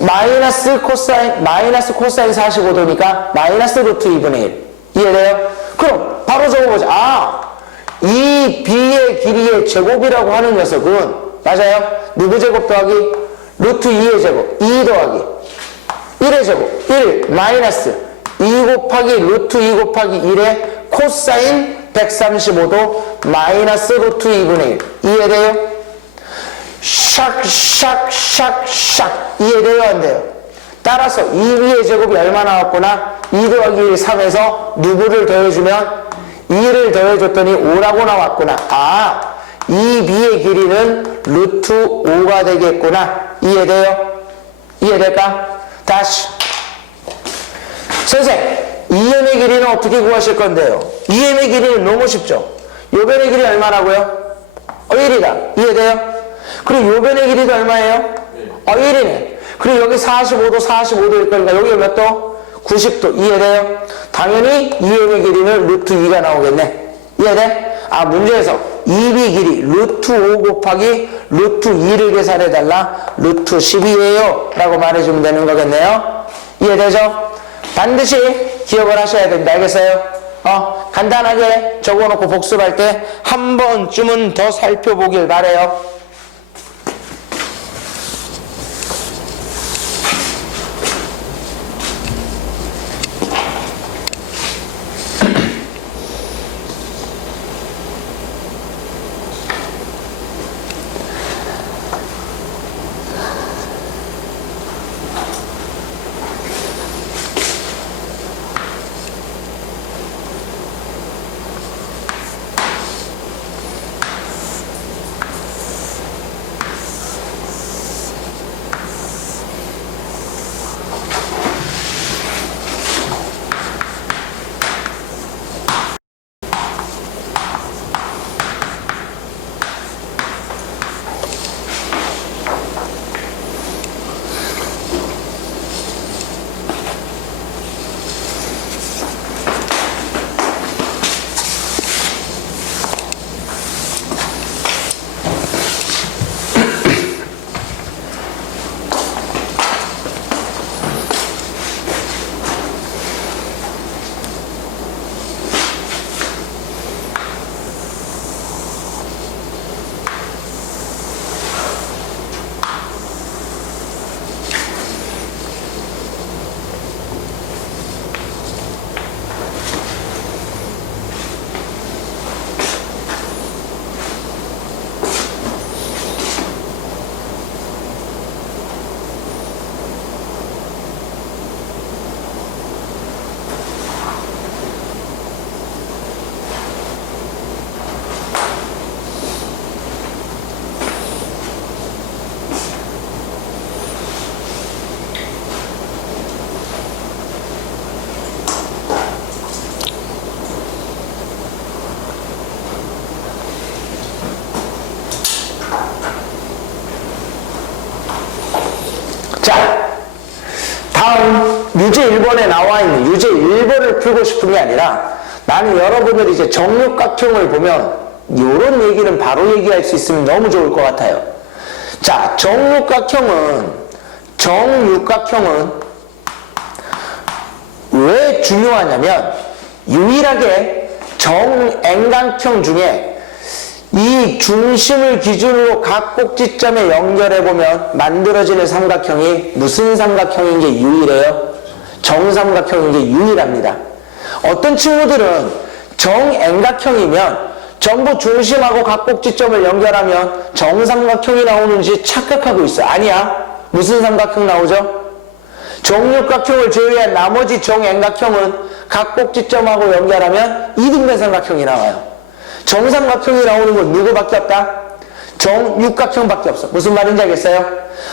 마이너스 코사인 45도니까 마이너스 루트 2분의 1. 이해돼요? 그럼 바로 적어보자. 이 b의 길이의 제곱이라고 하는 녀석은 맞아요? 누구 제곱 더하기 루트 2의 제곱 2 더하기 1의 제곱 1 마이너스 2 곱하기 루트 2 곱하기 1의 코사인 135도 마이너스 루트 2분의 1. 이해돼요? 샥 이해돼요? 안 돼요? 따라서 2b의 제곱이 얼마 나왔구나? 2 더하기 1 3에서 누구를 더해주면 2를 더해줬더니 5라고 나왔구나. 2b의 길이는 루트 5가 되겠구나. 이해돼요? 이해될까? 다시. 선생, 2m의 길이는 어떻게 구하실 건데요? 2m의 길이는 너무 쉽죠? 요 변의 길이 얼마라고요? 1이다. 이해돼요? 그리고 요 변의 길이도 얼마예요? 1이네. 그리고 여기 45도일 거니까 여기 몇 도? 90도. 이해돼요? 당연히 2m의 길이는 루트 2가 나오겠네. 이해돼? 아, 문제에서 2b 길이 루트 5 곱하기 루트 2를 계산해달라. 루트 10이에요 라고 말해주면 되는 거겠네요. 이해되죠? 반드시 기억을 하셔야 됩니다. 알겠어요? 간단하게 적어놓고 복습할 때 한 번쯤은 더 살펴보길 바래요. 자, 다음 유제 1번에 나와 있는 유제 1번을 풀고 싶은 게 아니라 나는 여러분들이 이제 정육각형을 보면 이런 얘기는 바로 얘기할 수 있으면 너무 좋을 것 같아요. 자, 정육각형은 왜 중요하냐면 유일하게 정앵각형 중에 이 중심을 기준으로 각 꼭지점에 연결해보면 만들어지는 삼각형이 무슨 삼각형인 게 유일해요? 정삼각형인 게 유일합니다. 어떤 친구들은 정앵각형이면 전부 중심하고 각 꼭지점을 연결하면 정삼각형이 나오는지 착각하고 있어요. 아니야. 무슨 삼각형 나오죠? 정육각형을 제외한 나머지 정앵각형은 각 꼭지점하고 연결하면 이등변 삼각형이 나와요. 정삼각형이 나오는 건 누구밖에 없다? 정육각형밖에 없어. 무슨 말인지 알겠어요?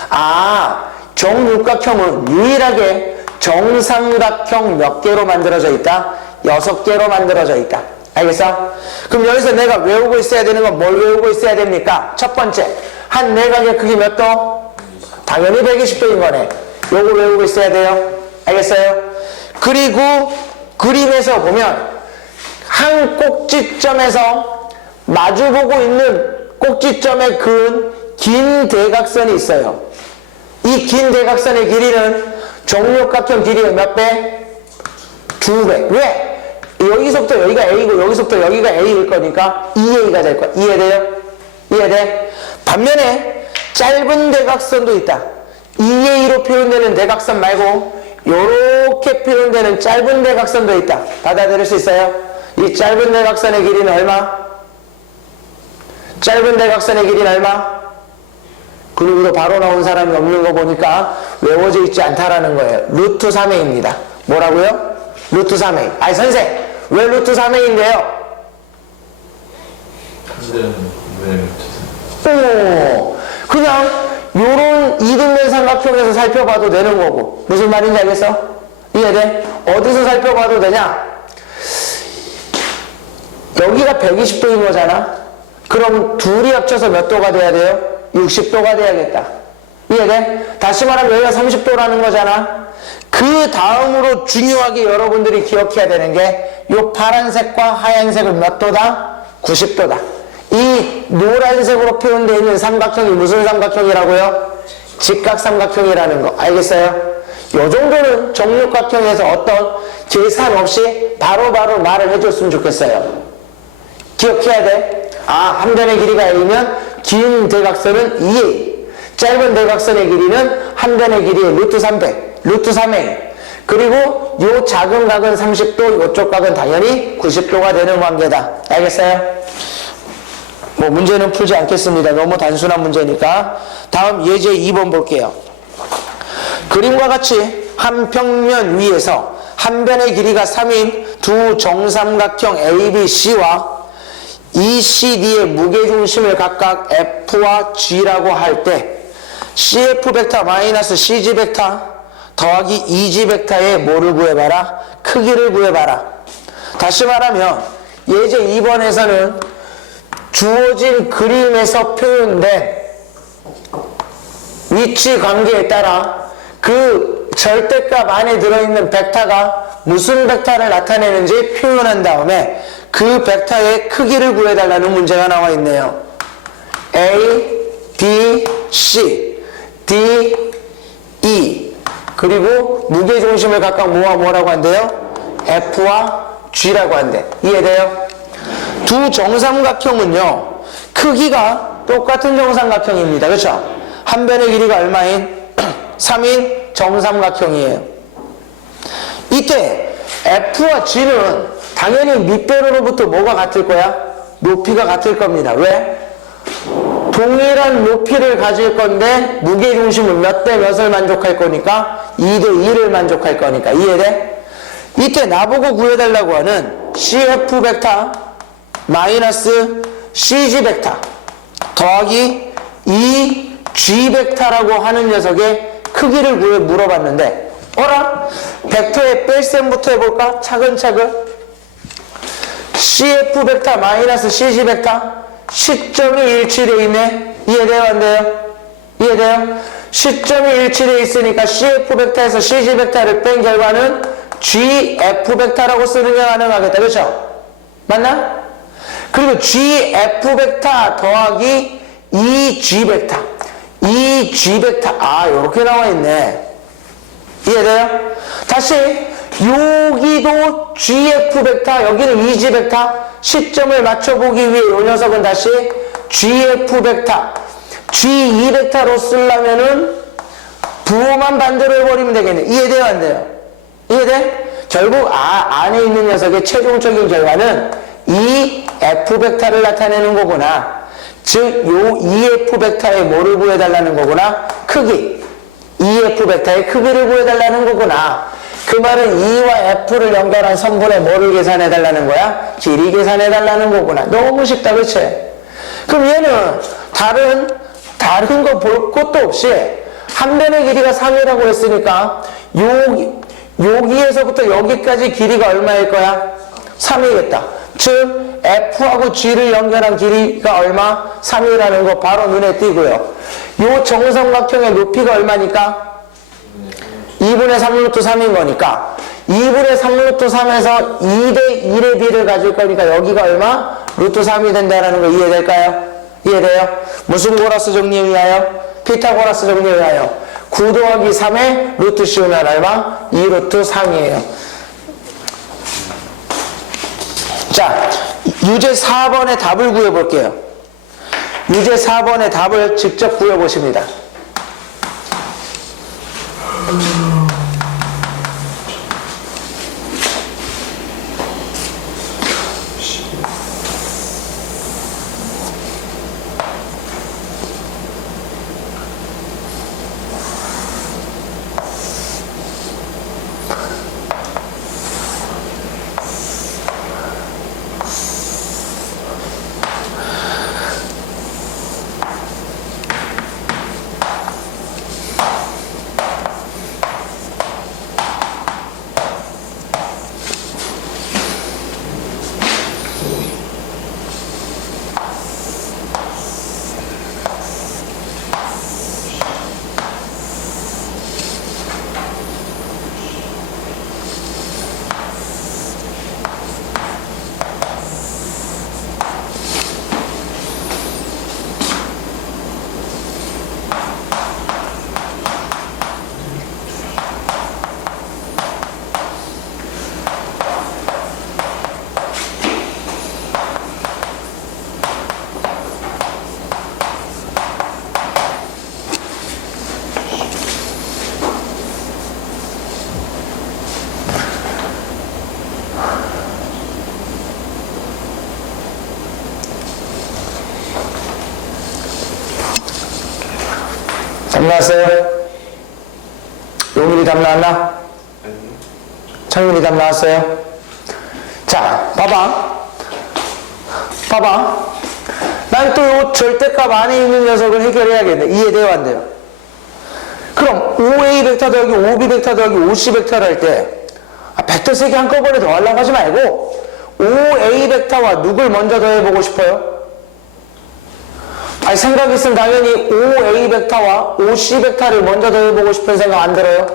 아, 정육각형은 유일하게 정삼각형 몇 개로 만들어져 있다? 6개로 만들어져 있다. 알겠어? 그럼 여기서 내가 외우고 있어야 되는 건 뭘 외우고 있어야 됩니까? 첫 번째, 한 내각의 크기 몇 도? 당연히 120도인 거네. 요거 외우고 있어야 돼요. 알겠어요? 그리고 그림에서 보면 한 꼭지점에서 마주보고 있는 꼭지점에 그은 긴 대각선이 있어요. 이 긴 대각선의 길이는 정육각형 길이의 몇 배? 2배. 왜? 여기서부터 여기가 A고 여기서부터 여기가 A일 거니까 2A가 될 거야. 이해돼요? 이해돼? 반면에 짧은 대각선도 있다. 2A로 표현되는 대각선 말고 요렇게 표현되는 짧은 대각선도 있다. 받아들일 수 있어요? 이 짧은 대각선의 길이는 얼마? 짧은 대각선의 길이는 얼마? 그리고도 바로 나온 사람이 없는 거 보니까 외워져 있지 않다라는 거예요. 루트 3a입니다. 뭐라고요? 루트 3a. 아니 선생, 왜 루트 3a인데요? 근데 왜 그냥 요런 이등변 삼각형에서 살펴봐도 되는 거고. 무슨 말인지 알겠어? 이해돼? 어디서 살펴봐도 되냐? 여기가 120도인 거잖아. 그럼 둘이 합쳐서 몇 도가 돼야 돼요? 60도가 돼야겠다. 이해돼? 다시 말하면 여기가 30도라는 거잖아. 그 다음으로 중요하게 여러분들이 기억해야 되는 게 요 파란색과 하얀색은 몇 도다? 90도다. 이 노란색으로 표현되어 있는 삼각형이 무슨 삼각형이라고요? 직각삼각형이라는 거. 알겠어요? 요 정도는 정육각형에서 어떤 계산 없이 바로바로 말을 해줬으면 좋겠어요. 기억해야 돼. 한 변의 길이가 A면 긴 대각선은 2A, 짧은 대각선의 길이는 한 변의 길이의 루트 300, 루트 3A. 그리고 요 작은 각은 30도, 요쪽 각은 당연히 90도가 되는 관계다. 알겠어요? 뭐 문제는 풀지 않겠습니다. 너무 단순한 문제니까. 다음 예제 2번 볼게요. 그림과 같이 한 평면 위에서 한 변의 길이가 3인 두 정삼각형 ABC와 ECD의 무게중심을 각각 F와 G라고 할 때 CF 벡터 마이너스 CG 벡터 더하기 EG 벡터의 뭐를 구해봐라? 크기를 구해봐라. 다시 말하면 예제 2번에서는 주어진 그림에서 표현된 위치 관계에 따라 그 절대값 안에 들어있는 벡터가 무슨 벡터를 나타내는지 표현한 다음에 그 벡터의 크기를 구해달라는 문제가 나와 있네요. A, B, C, D, E. 그리고 무게중심을 각각 뭐라고 한대요? F와 G라고 한대. 이해돼요? 두 정삼각형은요, 크기가 똑같은 정삼각형입니다. 그렇죠? 한 변의 길이가 얼마인? 3인 정삼각형이에요. 이때 F와 G는 당연히 밑변으로부터 뭐가 같을 거야? 높이가 같을 겁니다. 왜? 동일한 높이를 가질 건데 무게중심은 몇 대 몇을 만족할 거니까 2대 2를 만족할 거니까. 이해돼? 이때 나보고 구해달라고 하는 CF 벡터 마이너스 CG 벡터 더하기 EG 벡터라고 하는 녀석의 크기를 물어봤는데, 어라? 벡터의 뺄셈부터 해볼까? 차근차근. CF 벡터 마이너스 CG 벡터 시점이 일치되어 있네. 이해돼요? 안 돼요? 이해돼요? 시점이 일치되어 있으니까 CF 벡터에서 CG 벡터를 뺀 결과는 GF 벡터라고 쓰는 게 가능하겠다. 그렇죠? 맞나? 그리고 GF 벡터 더하기 EG 벡터. EG 벡터. 요렇게 나와 있네. 이해돼요? 다시 여기도 GF 벡터, 여기는 EG 벡터. 시점을 맞춰보기 위해 이 녀석은 다시 GF 벡터, G2 벡터로 쓰려면은 부호만 반대로 해버리면 되겠네. 이해돼요? 안 돼요? 이해돼? 결국 안에 있는 녀석의 최종적인 결과는 이 F 벡터를 나타내는 거구나. 즉, 요 EF 벡터의 뭐를 구해달라는 거구나? 크기. EF 벡터의 크기를 구해달라는 거구나. 그 말은 E와 F를 연결한 선분의 뭐를 계산해달라는 거야? 길이 계산해달라는 거구나. 너무 쉽다, 그치? 그럼 얘는 다른 거 볼 것도 없이 한 변의 길이가 3이라고 했으니까 여기에서부터 여기까지 길이가 얼마일 거야? 3이겠다. 즉 F하고 G를 연결한 길이가 얼마? 3이라는 거 바로 눈에 띄고요. 요 정삼각형의 높이가 얼마니까? 2분의 3 루트 3인 거니까 2분의 3 루트 3에서 2대 1의 비를 가질 거니까 여기가 얼마? 루트 3이 된다는 거 이해될까요? 이해돼요? 무슨 고라스 정리에 의하여? 피타고라스 정리에 의하여 9 더하기 3에 루트 씌우면 얼마? 2 루트 3이에요. 자, 유제 4번의 답을 구해볼게요. 유제 4번의 답을 직접 구해보십니다. 답 나왔어요? 용일이 답 나왔나? 창민이 답 나왔어요? 자, 봐봐. 난 또 요 절대값 안에 있는 녀석을 해결해야겠네. 이해돼요, 안 돼요? 그럼 5A 벡터 더하기 5B 벡터 더하기 5C 벡터를 할 때 벡터 3개 한꺼번에 더하려고 하지 말고 5A 벡터와 누굴 먼저 더해보고 싶어요? 생각 있으면 당연히 5A 벡터와 5C 벡터를 먼저 더해보고 싶은 생각 안 들어요?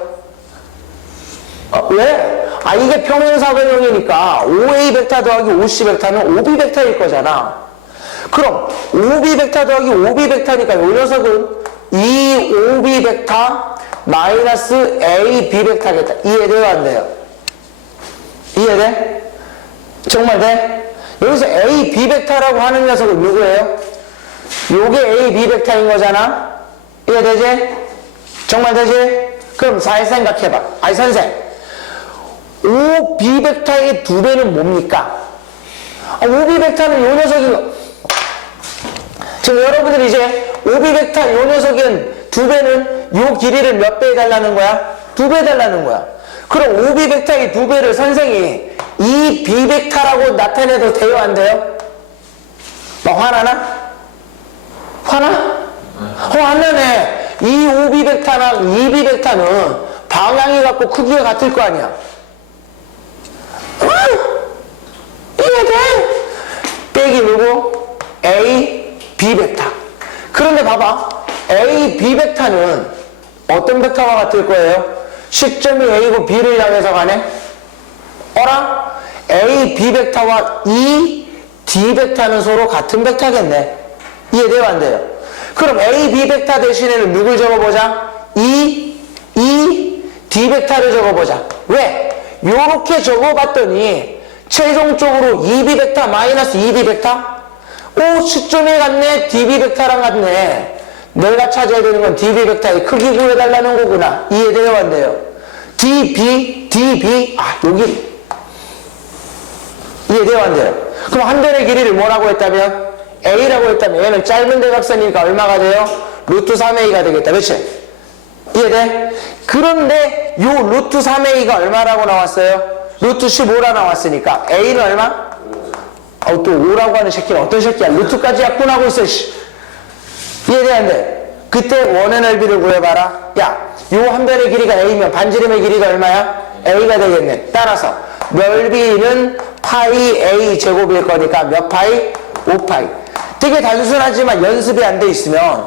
왜? 이게 평행사변형이니까 5A 벡터 더하기 5C 벡터는 5B 벡터일 거잖아. 그럼 5B 벡터 더하기 5B 벡터니까 이 녀석은 2OB 벡터 마이너스 AB 벡터겠다. 이해돼요, 안 돼요? 이해돼? 정말 돼? 여기서 AB 벡터라고 하는 녀석은 누구예요? 요게 AB 벡터인 거잖아? 이해되지? 정말 되지? 그럼 잘 생각해봐. 선생, 5B 벡터의 2배는 뭡니까? 5B 벡터는 요 녀석이 지금 여러분들이 이제 5B 벡터 요 녀석은 2배는 요 길이를 몇 배 해달라는 거야? 2배 해달라는 거야. 그럼 5B 벡터의 2배를 선생이 2B 벡터라고 나타내도 돼요, 안 돼요? 화나나? 안 나네. 이 5B 벡터랑 2B 벡터는 방향이 같고 크기가 같을 거 아니야. 이해돼? 빼기 누구? A, B 벡터. 그런데 봐봐. A, B 벡터는 어떤 벡터와 같을 거예요? 시점이 A고 B를 향해서 가네? A, B 벡터와 E, D 벡터는 서로 같은 벡터겠네. 이해돼요, 안 돼요? 그럼 A, B 벡터 대신에는 누굴 적어보자? E, D 벡터를 적어보자. 왜? 요렇게 적어봤더니 최종적으로 2B 벡터 마이너스 2B 벡터? 시점에 같네. DB 벡터랑 같네. 내가 찾아야 되는 건 DB 벡터의 크기 구해달라는 거구나. 이해돼요, 안 돼요? DB, 여기. 이해돼요, 안 돼요? 그럼 한 변의 길이를 뭐라고 했다면? A라고 했다면 얘는 짧은 대각선이니까 얼마가 돼요? 루트 3A가 되겠다. 그치? 이해돼? 그런데 요 루트 3A가 얼마라고 나왔어요? 루트 15라 나왔으니까 A는 얼마? 또 5라고 하는 새끼는 어떤 새끼야? 루트까지 약분하고 있어. 이해돼, 안 돼? 그때 원의 넓이를 구해봐라. 요 한 변의 길이가 A면 반지름의 길이가 얼마야? A가 되겠네. 따라서 넓이는 파이 A 제곱일 거니까 몇 파이? 5파이. 되게 단순하지만 연습이 안 돼 있으면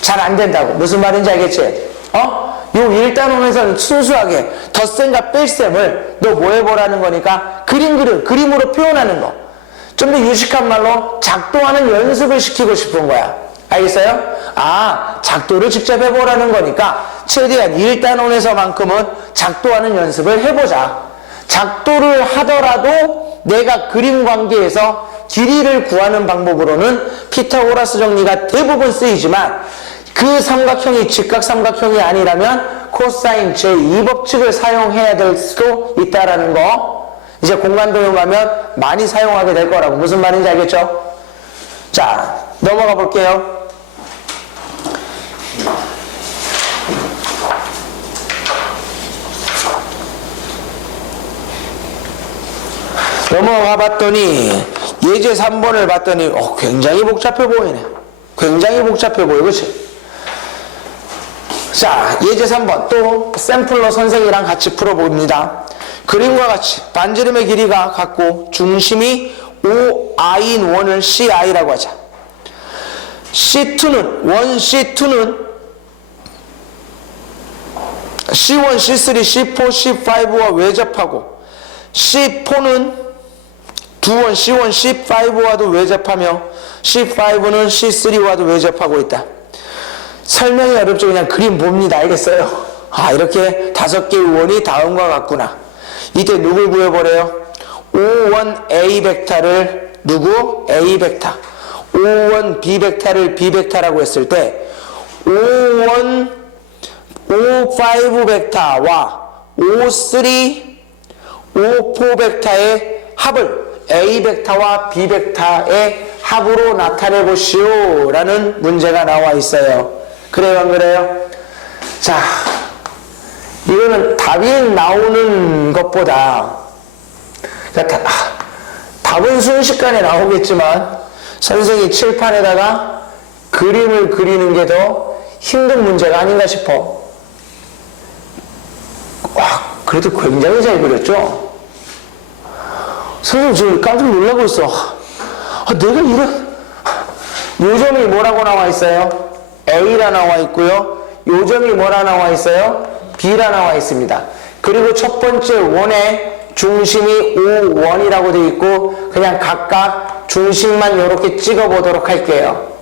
잘 안 된다고. 무슨 말인지 알겠지? 요 1단원에서는 순수하게 덧셈과 뺄셈을 너 뭐 해보라는 거니까 그림으로 표현하는 거. 좀 더 유식한 말로 작동하는 연습을 시키고 싶은 거야. 알겠어요? 작도를 직접 해보라는 거니까 최대한 1단원에서만큼은 작도하는 연습을 해보자. 작도를 하더라도 내가 그림 관계에서 길이를 구하는 방법으로는 피타고라스 정리가 대부분 쓰이지만 그 삼각형이 직각삼각형이 아니라면 코사인 제2법칙을 사용해야 될 수도 있다라는 거. 이제 공간도형 가면 많이 사용하게 될 거라고. 무슨 말인지 알겠죠? 자, 넘어가 볼게요. 넘어가 봤더니 예제 3번을 봤더니 굉장히 복잡해 보이네. 굉장히 복잡해 보여. 그치? 자, 예제 3번 또 샘플러 선생이랑 같이 풀어봅니다. 그림과 같이 반지름의 길이가 같고 중심이 OI인 원을 CI라고 하자. C2는 C1, C3, C4, C5와 외접하고 C4는 2원 C1, C5와도 외접하며 C5는 C3와도 외접하고 있다. 설명이 어렵죠. 그냥 그림 봅니다. 알겠어요? 이렇게 5개의 원이 다음과 같구나. 이때 누굴 구해보래요? 5원 A 벡터를 누구? A 벡터. 5원 B 벡터를 B 벡터라고 했을 때 5원 5, 5 벡터와 5, 3, 5, 4 벡터의 합을 A 벡터와 B 벡터의 합으로 나타내보시오 라는 문제가 나와 있어요. 그래요, 안 그래요? 자, 이거는 답이 나오는 것보다, 그러니까 답은 순식간에 나오겠지만, 선생이 칠판에다가 그림을 그리는 게 더 힘든 문제가 아닌가 싶어. 와, 그래도 굉장히 잘 그렸죠? 선생님 지금 깜짝 놀라고 있어. 내가 이런, 요점이 뭐라고 나와 있어요? A라 나와 있고요. 요점이 뭐라 나와 있어요? B라 나와 있습니다. 그리고 첫 번째 원의 중심이 O1이라고 되어 있고 그냥 각각 중심만 이렇게 찍어 보도록 할게요.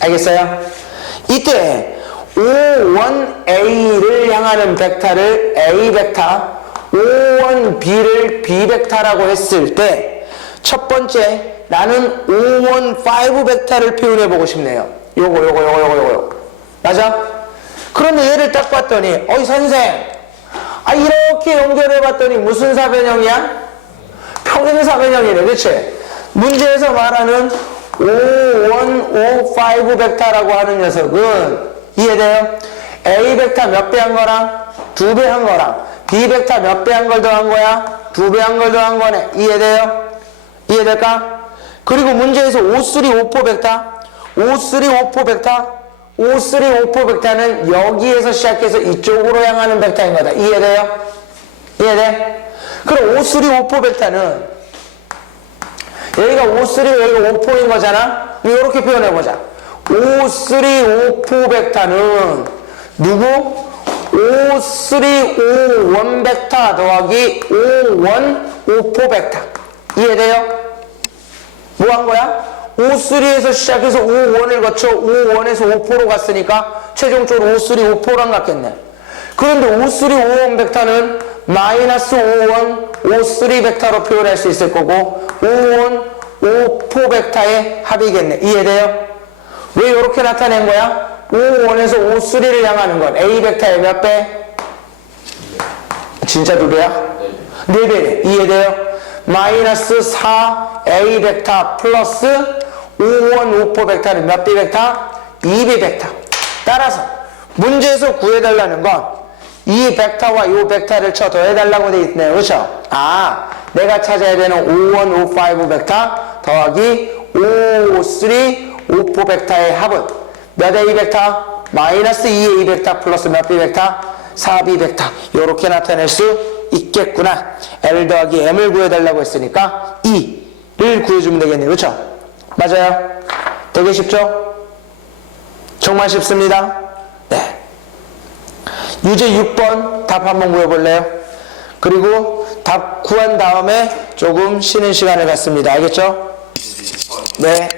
알겠어요? 이때 O1A를 향하는 벡터를 A 벡터, O1B를 B 벡터라고 했을 때 첫 번째 나는 O15 벡터를 표현해 보고 싶네요. 요거. 맞아? 그런데 얘를 딱 봤더니 어이 선생, 이렇게 연결해 봤더니 무슨 사변형이야? 평행사변형이네. 그치? 문제에서 말하는 O1, O5 벡터라고 하는 녀석은 이해돼요? A 벡터 몇 배 한 거랑 2배 한 거랑 B 벡터 몇 배 한 걸 더한 거야? 2배 한 걸 더한 거네. 이해돼요? 이해될까? 그리고 문제에서 O3, O4 벡터, O3, O4 벡터, O3, O4 벡터는 여기에서 시작해서 이쪽으로 향하는 벡터인 거다. 이해돼요? 이해돼? 그럼 O3, O4 벡터는 여기가 O3, 여기가 O4인 거잖아? 이렇게 표현해보자. O3, O4 벡터는 누구? O3, O1 벡터 더하기 O1, O4 벡터. 이해돼요? 뭐 한 거야? O3에서 시작해서 O1을 거쳐 O1에서 O4로 갔으니까 최종적으로 O3, O4랑 같겠네. 그런데 O3, O1 벡터는 마이너스 O1, O3 벡터로 표현할 수 있을 거고 O1, O4 벡터의 합이겠네. 이해돼요? 왜 이렇게 나타낸 거야? O1에서 O3를 향하는 건 A 벡터의 몇 배? 진짜 2배야? 4배네. 이해돼요? 마이너스 4 A 벡터 플러스 O1, O4 벡터는 몇 B 벡터? 2B 벡터. 따라서 문제에서 구해달라는 건 이 벡터와 이 벡터를 쳐 더해달라고 되어 있네요. 그렇죠? 내가 찾아야 되는 O1, O5 벡터 더하기 O3, O4 벡터의 합은 몇 A 벡터? 마이너스 2A 벡터 플러스 몇 B 벡터? 4B 벡터. 이렇게 나타낼 수 있겠구나. L 더하기 M을 구해달라고 했으니까 2를 구해주면 되겠네요. 그렇죠? 맞아요? 되게 쉽죠? 정말 쉽습니다. 네. 유제 6번 답 한번 구해볼래요? 그리고 답 구한 다음에 조금 쉬는 시간을 갖습니다. 알겠죠? 네.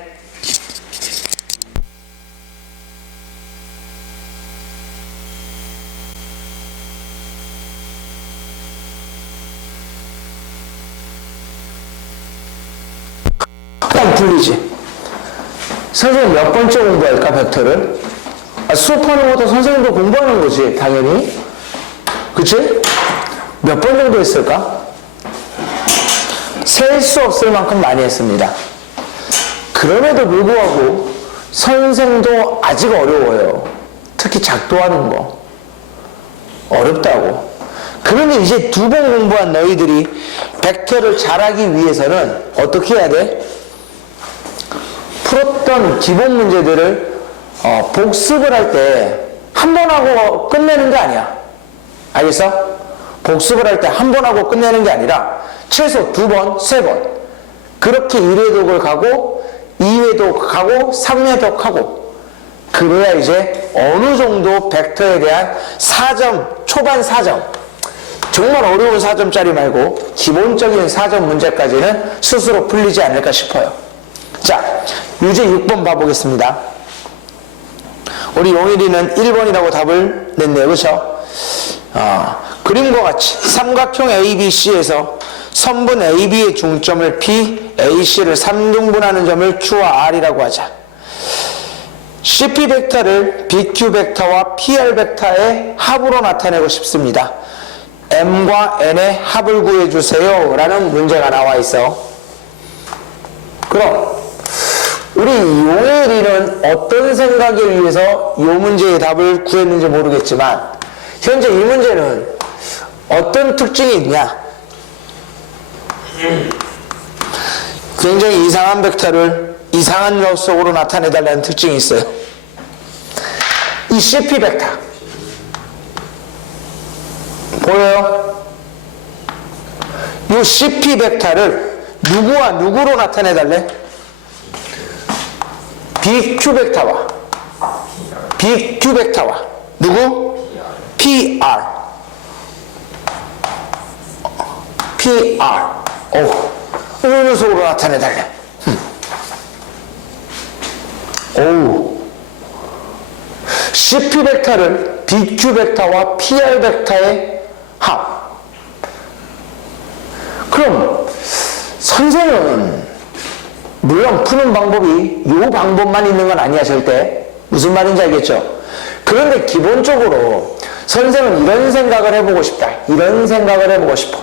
풀리지. 선생님 몇 번째 공부할까, 벡터를? 수업하는 것도 선생님도 공부하는 거지, 당연히. 그치? 몇 번 정도 했을까? 셀 수 없을 만큼 많이 했습니다. 그럼에도 불구하고 선생도 아직 어려워요. 특히 작도하는 거. 어렵다고. 그런데 이제 2번 공부한 너희들이 벡터를 잘하기 위해서는 어떻게 해야 돼? 풀었던 기본 문제들을 복습을 할 때 한 번 하고 끝내는 게 아니야. 알겠어? 복습을 할 때 한 번 하고 끝내는 게 아니라 최소 2번, 3번 그렇게 1회독을 가고 2회독 가고 3회독 하고 그래야 이제 어느 정도 벡터에 대한 4점, 초반 4점 정말 어려운 4점짜리 말고 기본적인 4점 문제까지는 스스로 풀리지 않을까 싶어요. 자, 유제 6번 봐보겠습니다. 우리 용일이는 1번이라고 답을 냈네요. 그렇죠? 그림과 같이 삼각형 ABC에서 선분 AB의 중점을 P, AC를 3등분하는 점을 Q와 R이라고 하자. CP 벡터를 BQ 벡터와 PR 벡터의 합으로 나타내고 싶습니다. M과 N의 합을 구해주세요 라는 문제가 나와 있어. 그럼 우리 용일이는 어떤 생각에 의해서 이 문제의 답을 구했는지 모르겠지만 현재 이 문제는 어떤 특징이 있냐? 굉장히 이상한 벡터를 이상한 녀석으로 나타내달라는 특징이 있어요. 이 CP 벡터 보여요? 이 CP 벡터를 누구와 누구로 나타내달래? BQ 벡터와 BQ 벡터와 누구? PR 이 녀석으로 나타내달래. CP 벡터를 BQ 벡터와 PR 벡터의 합. 그럼 선생은 물론 푸는 방법이 이 방법만 있는 건 아니야 절대. 무슨 말인지 알겠죠? 그런데 기본적으로 선생은 이런 생각을 해보고 싶다. 이런 생각을 해보고 싶어.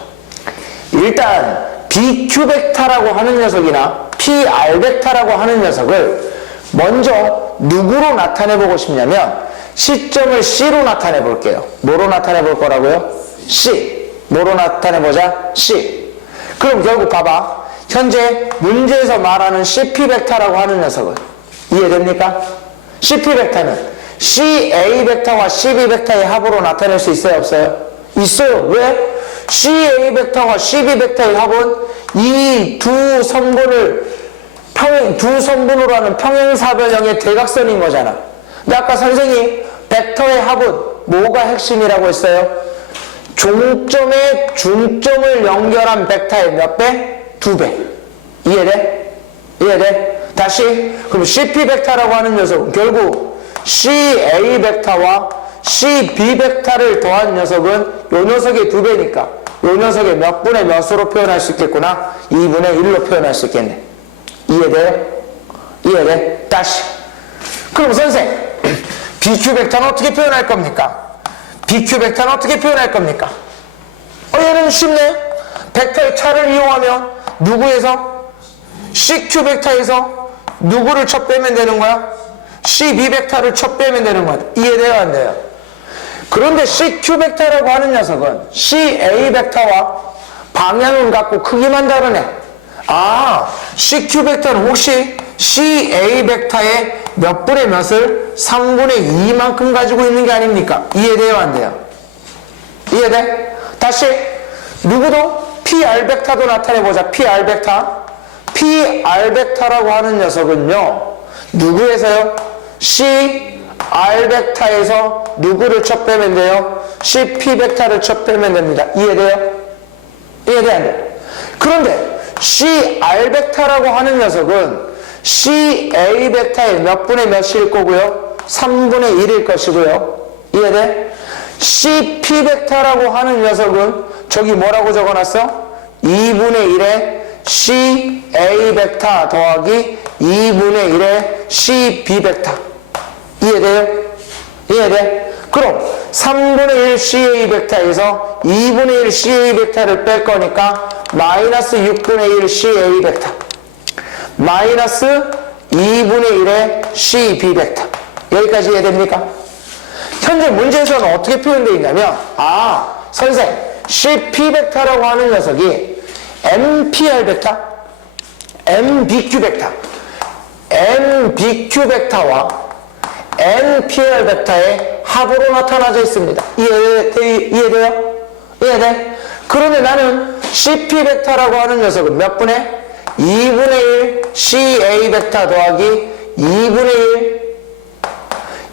일단 BQ 벡터라고 하는 녀석이나 PR 벡터라고 하는 녀석을 먼저 누구로 나타내보고 싶냐면 시점을 C로 나타내볼게요. 뭐로 나타내볼 거라고요? C. 뭐로 나타내보자? C. 그럼 결국 봐봐. 현재 문제에서 말하는 CP 벡터라고 하는 녀석은 이해됩니까? CP 벡터는 CA 벡터와 CB 벡터의 합으로 나타낼 수 있어요? 없어요? 있어요. 왜? CA 벡터와 CB 벡터의 합은 이 두 선분을 두 선분으로 하는 평행사변형의 대각선인 거잖아. 근데 아까 선생님이 벡터의 합은 뭐가 핵심이라고 했어요? 종점에 중점을 연결한 벡터의 몇 배? 2배. 이해돼? 이해돼? 다시 그럼 CP 벡터라고 하는 녀석은 결국 CA 벡터와 CB 벡터를 더한 녀석은 요 녀석의 2배니까 요 녀석의 몇 분의 몇으로 표현할 수 있겠구나? 2분의 1로 표현할 수 있겠네. 이해돼요? 이해돼? 다시 그럼 선생 BQ 벡터는 어떻게 표현할 겁니까? BQ 벡터는 어떻게 표현할 겁니까? 얘는 쉽네. 벡터의 차를 이용하면 누구에서? CQ 벡터에서 누구를 쳐 빼면 되는 거야? CB 벡터를 쳐 빼면 되는 거야. 이해돼요? 안 돼요? 그런데 CQ 벡터라고 하는 녀석은 CA 벡터와 방향은 같고 크기만 다르네. CQ 벡터는 혹시 CA 벡터의 몇 분의 몇을 3분의 2만큼 가지고 있는 게 아닙니까? 이해돼요? 안 돼요? 이해돼? 다시 누구도 PR 벡터도 나타내보자. PR 벡터. PR 벡터라고 하는 녀석은요. 누구에서요? CR 벡터에서 누구를 쳐 빼면 돼요? CP 벡터를 쳐 빼면 됩니다. 이해돼요? 이해돼? 안 돼? 그런데 CR 벡터라고 하는 녀석은 CA 벡터의 몇 분의 몇일 거고요? 3분의 1일 것이고요. 이해돼? CP 벡터라고 하는 녀석은 저기 뭐라고 적어놨어? 2분의 1의 CA 벡터 더하기 2분의 1의 CB 벡터. 이해돼요? 이해돼? 그럼 3분의 1 CA 벡터에서 2분의 1 CA 벡터를 뺄 거니까 마이너스 6분의 1 CA 벡터 마이너스 2분의 1의 CB 벡터. 여기까지 이해됩니까? 현재 문제에서는 어떻게 표현되어 있냐면 선생 CP 벡터라고 하는 녀석이 MPR 벡터 MBQ 벡터 MBQ 벡터와 NPR 벡터의 합으로 나타나져 있습니다. 이해돼요? 이해돼? 그런데 나는 CP 벡터라고 하는 녀석은 몇 분의? 2분의 1 CA 벡터 더하기 2분의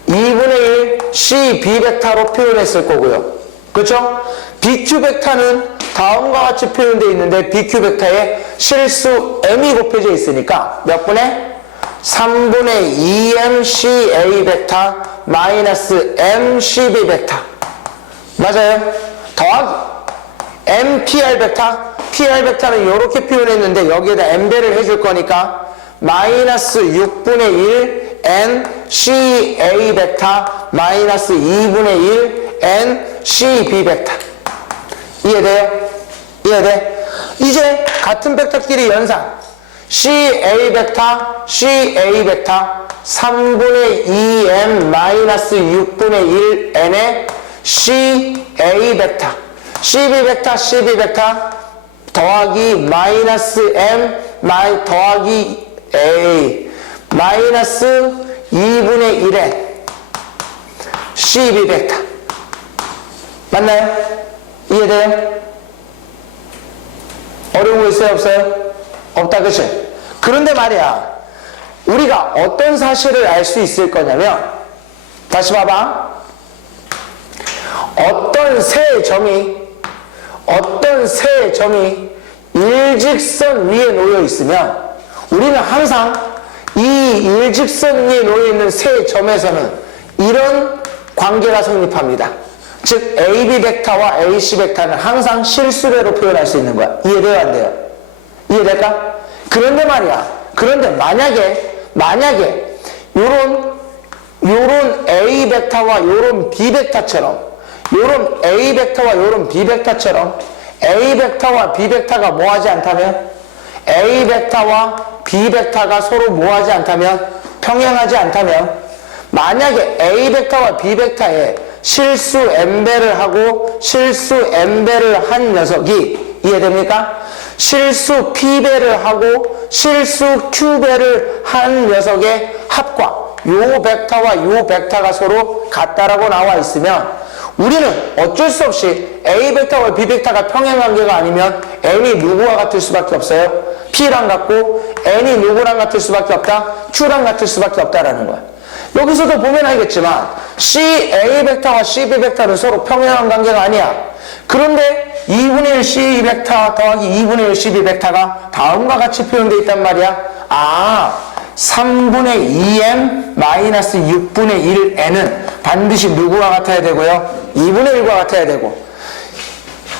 1 CB 벡터로 표현했을 거고요. 그렇죠? BQ 벡터는 다음과 같이 표현되어 있는데 BQ 벡터에 실수 m이 곱해져 있으니까 몇 분의? 3분의 2m CA 벡터 마이너스 m CB 벡터. 맞아요? 더하기 MPR 벡터. PR 벡터는 이렇게 표현했는데 여기에다 m배를 해줄 거니까 마이너스 6분의 1 n CA 벡터 마이너스 2분의 1 n CB 벡터. 이해돼요? 이해돼? 이제 같은 벡터끼리 연산. CA 벡터 3분의 2m 마이너스 6분의 1n의 CA 벡터 CB 벡터 더하기 마이너스 m 더하기 a 마이너스 2분의 1n CB 벡터 맞나요? 이해돼요? 어려운 거 있어요? 없어요? 없다, 그치? 그런데 말이야, 우리가 어떤 사실을 알 수 있을 거냐면, 다시 봐봐. 어떤 세 점이 일직선 위에 놓여 있으면, 우리는 항상 이 일직선 위에 놓여 있는 세 점에서는 이런 관계가 성립합니다. 즉 AB 벡터와 AC 벡터는 항상 실수례로 표현할 수 있는 거야. 이해돼요? 안 돼요? 이해될까? 그런데 말이야. 그런데 만약에 요런 A 벡터와 요런 B 벡터처럼 요런 A 벡터와 요런 B 벡터처럼 A 벡터와 B 벡터가 뭐하지 않다면 A 벡터와 B 벡터가 서로 뭐하지 않다면 평행하지 않다면 만약에 A 벡터와 B 벡터에 실수 n배를 하고 실수 n배를 한 녀석이 이해됩니까? 실수 p배를 하고 실수 q배를 한 녀석의 합과 요 벡터와 요 벡터가 서로 같다라고 나와 있으면 우리는 어쩔 수 없이 A 벡터와 B 벡터가 평행관계가 아니면 n이 누구와 같을 수밖에 없어요? p랑 같고 n이 누구랑 같을 수밖에 없다? q랑 같을 수밖에 없다라는 거야. 여기서도 보면 알겠지만 CA 벡터와 CB 벡터는 서로 평행한 관계가 아니야. 그런데 2분의 1 CA 벡터 더하기 2분의 1 CB 벡터가 다음과 같이 표현되어 있단 말이야. 3분의 2m 마이너스 6분의 1n은 반드시 누구와 같아야 되고요? 2분의 1과 같아야 되고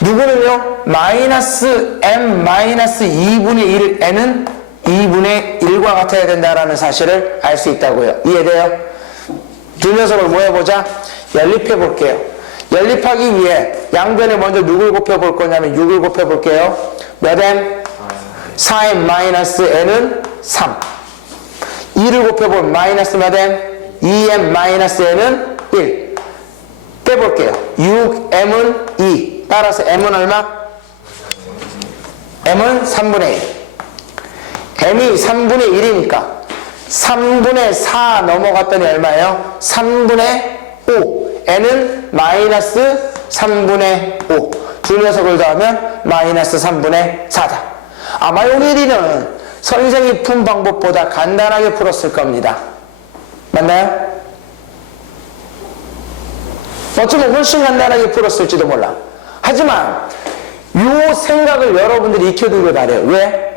누구는요? 마이너스 m 마이너스 2분의 1n은 2분의 1과 같아야 된다라는 사실을 알 수 있다고요. 이해돼요? 두 녀석을 뭐 해보자? 연립해 볼게요. 연립하기 위해 양변에 먼저 누굴 곱해볼 거냐면 6을 곱해볼게요. 몇 m? 4m 마이너스 n은 3. 2를 곱해보면 마이너스 몇 m? 2m 마이너스 n은 1. 빼볼게요. 6m은 2. 따라서 m은 얼마? m은 3분의 1. m이 3분의 1이니까 3분의 4 넘어갔더니 얼마예요? 3분의 5. n은 마이너스 3분의 5. 두 녀석을 더하면 마이너스 3분의 4다. 아마 용일이는 선생이 푼 방법보다 간단하게 풀었을 겁니다. 맞나요? 어쩌면 훨씬 간단하게 풀었을지도 몰라. 하지만 이 생각을 여러분들이 익혀두길 바래요. 왜?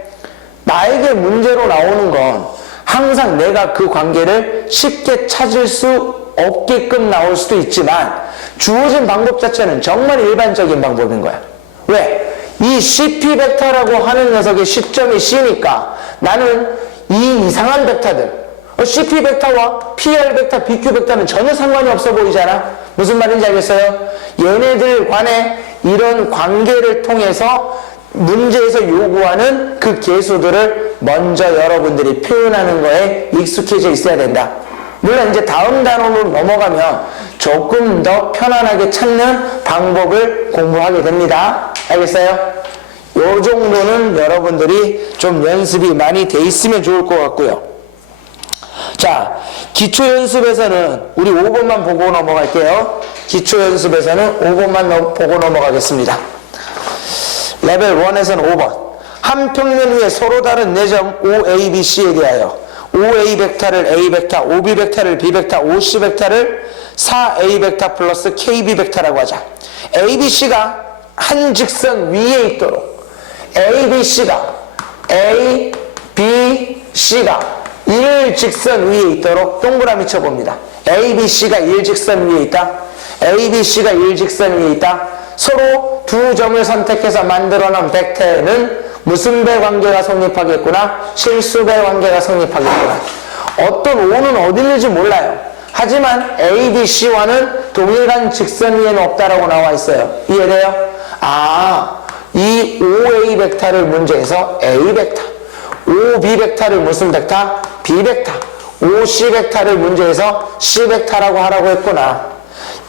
나에게 문제로 나오는 건 항상 내가 그 관계를 쉽게 찾을 수 없게끔 나올 수도 있지만 주어진 방법 자체는 정말 일반적인 방법인 거야. 왜? 이 CP 벡터라고 하는 녀석의 시점이 C니까 나는 이 이상한 벡터들 CP 벡터와 PR 벡터, BQ 벡터는 전혀 상관이 없어 보이잖아. 무슨 말인지 알겠어요? 얘네들 간에 이런 관계를 통해서 문제에서 요구하는 그 계수들을 먼저 여러분들이 표현하는 거에 익숙해져 있어야 된다. 물론 이제 다음 단원으로 넘어가면 조금 더 편안하게 찾는 방법을 공부하게 됩니다. 알겠어요? 요 정도는 여러분들이 좀 연습이 많이 돼 있으면 좋을 것 같고요. 자, 기초연습에서는 우리 5번만 보고 넘어갈게요. 기초연습에서는 5번만 보고 넘어가겠습니다. 레벨 1에서는 5번. 한 평면 위에 서로 다른 4점 OA, BC에 대하여 OA 벡터를 A 벡터, OB 벡터를 B 벡터, OC 벡터를 4A 벡터 플러스 KB 벡터라고 하자. ABC가 한 직선 위에 있도록 ABC가 일직선 위에 있도록 동그라미 쳐봅니다. ABC가 일직선 위에 있다. ABC가 일직선 위에 있다. 서로 두 점을 선택해서 만들어놓은 벡터에는 무슨 배 관계가 성립하겠구나? 실수배 관계가 성립하겠구나. 어떤 O는 어디 있는지 몰라요. 하지만 A, B, C와는 동일한 직선 위에는 없다라고 나와 있어요. 이해돼요? 이 OA 벡터를 문제에서 A 벡터, OB 벡터를 무슨 벡터? B 벡터. OC 벡터를 문제에서 C 벡터라고 하라고 했구나.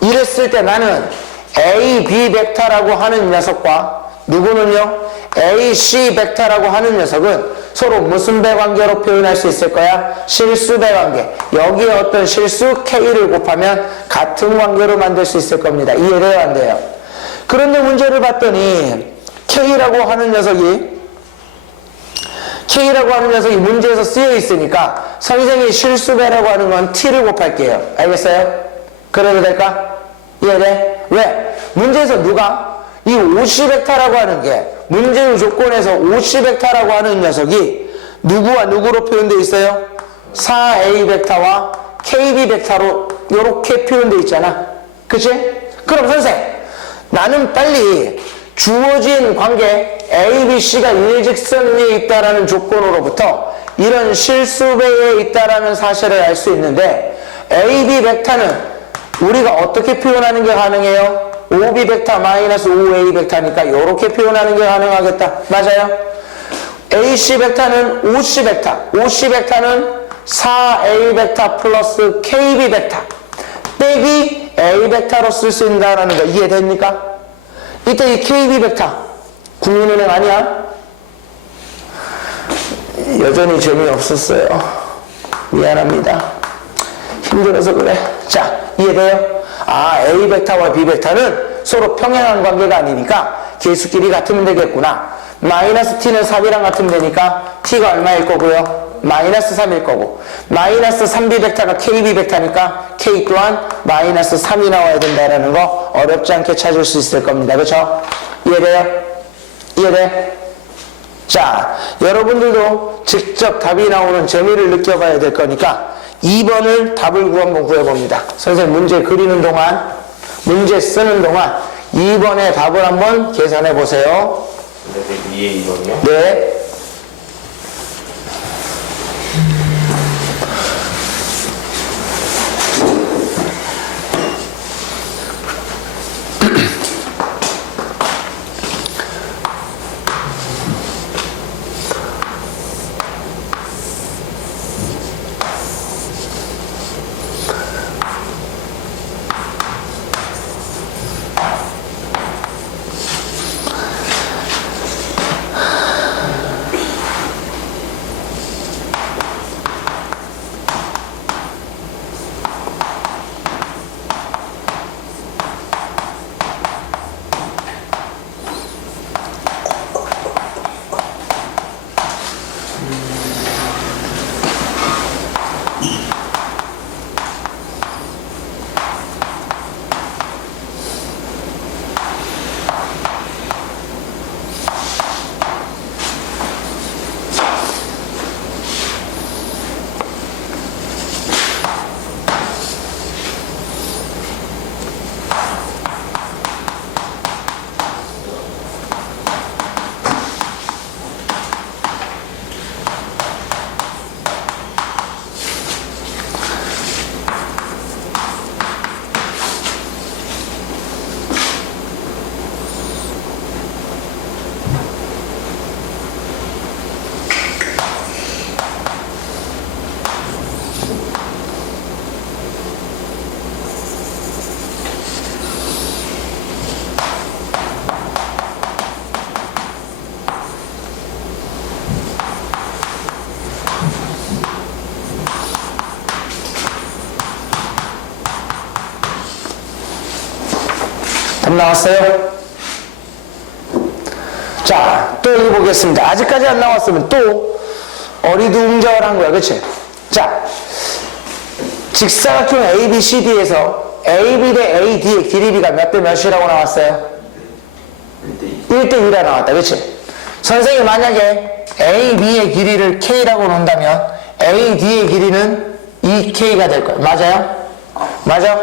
이랬을 때 나는 AB 벡터라고 하는 녀석과 누구는요? AC 벡터라고 하는 녀석은 서로 무슨 배관계로 표현할 수 있을 거야? 실수 배관계. 여기에 어떤 실수 K를 곱하면 같은 관계로 만들 수 있을 겁니다. 이해돼요? 안 돼요? 그런데 문제를 봤더니 K라고 하는 녀석이 문제에서 쓰여 있으니까 선생이 실수배라고 하는 건 T를 곱할게요. 알겠어요? 그래도 될까? 이해돼? 왜? 문제에서 누가? 이 OC 벡터라고 하는 게 문제의 조건에서 OC 벡터라고 하는 녀석이 누구와 누구로 표현되어 있어요? 4A 벡터와 KB 벡터로 이렇게 표현되어 있잖아. 그치? 그럼 선생, 나는 빨리 주어진 관계 ABC가 일직선 위에 있다라는 조건으로부터 이런 실수배에 있다라는 사실을 알 수 있는데 AB 벡터는 우리가 어떻게 표현하는 게 가능해요? OB 벡터 마이너스 OA 벡터니까 이렇게 표현하는 게 가능하겠다. 맞아요? AC 벡터는 OC 벡터. OC 벡터는 4A 벡터 플러스 KB 벡터 빼기 A 벡터로 쓸 수 있다는 거 이해됩니까? 이때 이 KB 벡터 국민은행 아니야? 여전히 재미없었어요. 미안합니다. 힘들어서 그래. 자, 이해돼요? 아, A 벡터와 B 벡터는 서로 평행한 관계가 아니니까 계수끼리 같으면 되겠구나. 마이너스 T는 3이랑 같으면 되니까 T가 얼마일 거고요? 마이너스 3일 거고 마이너스 3B 벡터가 KB 벡터니까 K 또한 마이너스 3이 나와야 된다라는 거 어렵지 않게 찾을 수 있을 겁니다. 그렇죠? 이해돼요? 이해돼? 자, 여러분들도 직접 답이 나오는 재미를 느껴봐야 될 거니까 2번을 답을 한번 구해봅니다. 선생님 문제 그리는 동안, 문제 쓰는 동안 2번의 답을 한번 계산해 보세요. 네, 위에 2번이요? 네. 답 나왔어요? 자, 또 여기 보겠습니다. 아직까지 안 나왔으면 또 어리둥절한 거야. 그치? 자, 직사각형 ABCD에서 AB 대 AD의 길이가 몇 대 몇이라고 나왔어요? 1대 2라 나왔다. 그치? 선생님이 만약에 AB의 길이를 K라고 놓는다면 AD의 길이는 2K가 될 거예요. 맞아요? 맞아?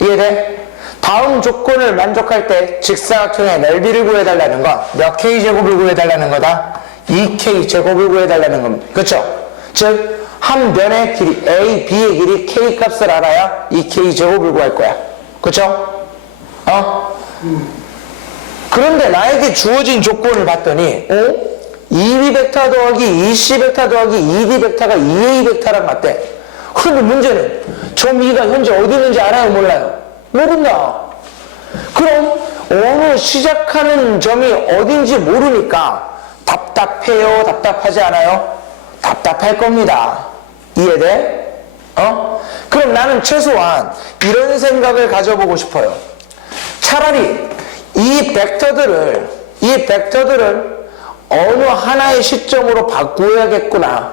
이해돼? 다음 조건을 만족할 때 직사각형의 넓이를 구해달라는 건 몇 K제곱을 구해달라는 거다? 2K제곱을 구해달라는 겁니다. 그쵸? 즉, 한 변의 길이, A, B의 길이 K 값을 알아야 2K제곱을 구할 거야. 그쵸? 그런데 나에게 주어진 조건을 봤더니, EB 벡터 더하기 EC 벡터 더하기 ED 벡터가 EA 벡터랑 같대. 근데 문제는 저 미가 현재 어디 있는지 알아요? 몰라요? 모른다. 그럼 어느 시작하는 점이 어딘지 모르니까 답답해요? 답답하지 않아요? 답답할 겁니다. 이해돼? 그럼 나는 최소한 이런 생각을 가져보고 싶어요. 차라리 이 벡터들을 어느 하나의 시점으로 바꾸어야겠구나.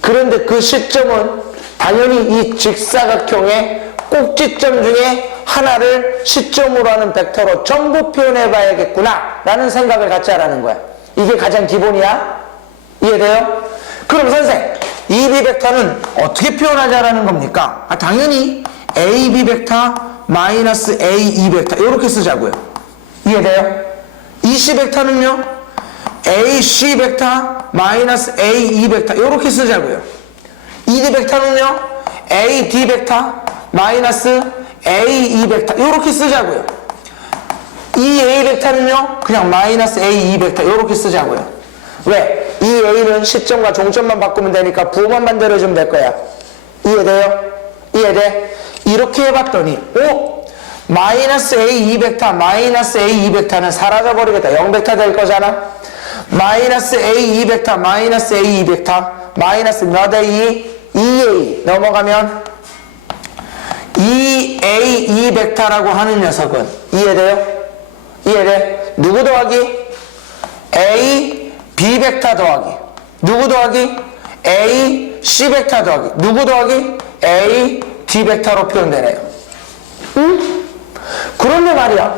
그런데 그 시점은 당연히 이 직사각형의 꼭지점 중에 하나를 시점으로 하는 벡터로 전부 표현해 봐야겠구나 라는 생각을 갖자라는 거야. 이게 가장 기본이야. 이해돼요? 그럼 선생, EB 벡터는 어떻게 표현하자라는 겁니까? 당연히 AB 벡터 마이너스 AE 벡터 이렇게 쓰자고요. 이해돼요? EC 벡터는요, AC 벡터 마이너스 AE 벡터 이렇게 쓰자고요. ED 벡터는요, AD 벡터 마이너스 AE 벡터 이렇게 쓰자고요. EA 벡터는요, 그냥 마이너스 AE 벡터 이렇게 쓰자고요. 왜? 이 A는 시점과 종점만 바꾸면 되니까 부호만 만들어주면 될 거야. 이해돼요? 이해돼? 이렇게 해봤더니 마이너스 AE 벡터 마이너스 AE 벡터는 사라져버리겠다. 0벡터 될 거잖아. 마이너스 AE 벡터 마이너스 AE 벡터 마이너스 몇 A? 2A 넘어가면 2AE 벡터라고 하는 녀석은 이해돼요? 이해돼? 누구 더하기? A, B 벡터 더하기 누구 더하기? A, C 벡터 더하기 누구 더하기? A, D 벡터로 표현되네요. 응? 그런데 말이야,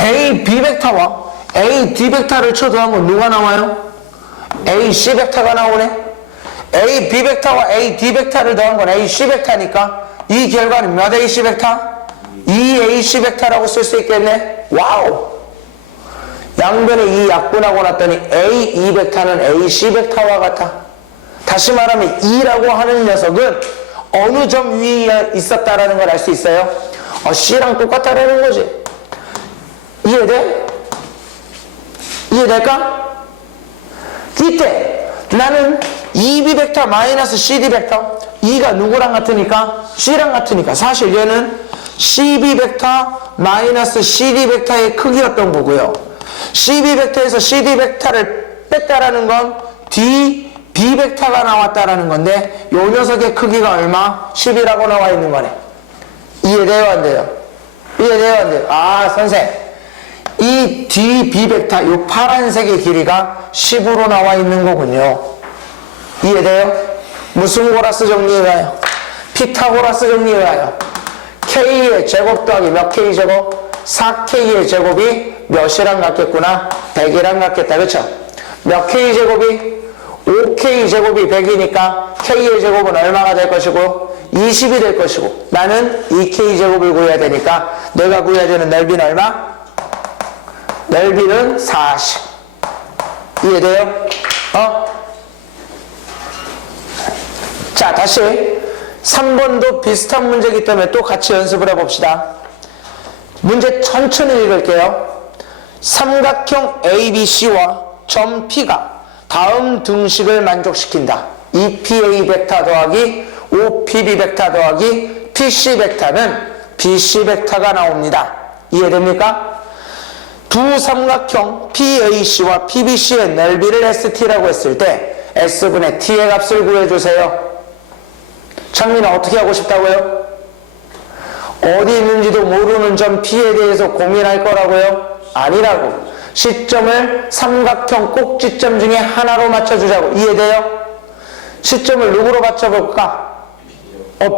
A, B 벡터와 A, D 벡터를 쳐더하면 누가 나와요? A, C 벡터가 나오네. A, B 벡터와 A, D 벡터를 더한 건 A, C 벡터니까 이 결과는 몇 A, C 벡터? 2A, C 벡터라고 쓸 수 있겠네. 와우! 양변에 이 약분하고 났더니 A, E 벡터는 A, C 벡터와 같아. 다시 말하면 E라고 하는 녀석은 어느 점 위에 있었다라는 걸 알 수 있어요? C랑 똑같다라는 거지. 이해돼? 이해될까? 이때 나는 EB 벡터 마이너스 CD 벡터, E가 누구랑 같으니까? C랑 같으니까 사실 얘는 CB 벡터 마이너스 CD 벡터의 크기였던 거고요. CB 벡터에서 CD 벡터를 뺐다라는 건 D, B 벡터가 나왔다라는 건데 요 녀석의 크기가 얼마? 10이라고 나와 있는 거네. 이해돼요? 안 돼요? 이해돼요? 안 돼요? 아, 선생, 이 D, B 벡터 요 파란색의 길이가 10으로 나와 있는 거군요. 이해돼요? 무슨 고라스 정리해가요? 피타고라스 해가요. K의 제곱 더하기 몇 K 제곱? 4K의 제곱이 몇이랑 같겠구나? 100이랑 같겠다. 그쵸? 몇 K 제곱이? 5K 제곱이 100이니까 K의 제곱은 얼마가 될 것이고 20이 될 것이고 나는 2K 제곱을 구해야 되니까 내가 구해야 되는 넓이는 얼마? 넓이는 40. 이해돼요? 자, 다시 3번도 비슷한 문제이기 때문에 또 같이 연습을 해봅시다. 문제 천천히 읽을게요. 삼각형 ABC와 점 P가 다음 등식을 만족시킨다. EPA 벡터 더하기 OPB 벡터 더하기 PC 벡터는 BC 벡터가 나옵니다. 이해됩니까? 두 삼각형 PAC와 PBC의 넓이를 ST라고 했을 때 S분의 T의 값을 구해주세요. 창민아, 어떻게 하고 싶다고요? 어디 있는지도 모르는 점 P에 대해서 고민할 거라고요? 아니라고. 시점을 삼각형 꼭지점 중에 하나로 맞춰주자고. 이해돼요? 시점을 누구로 맞춰볼까?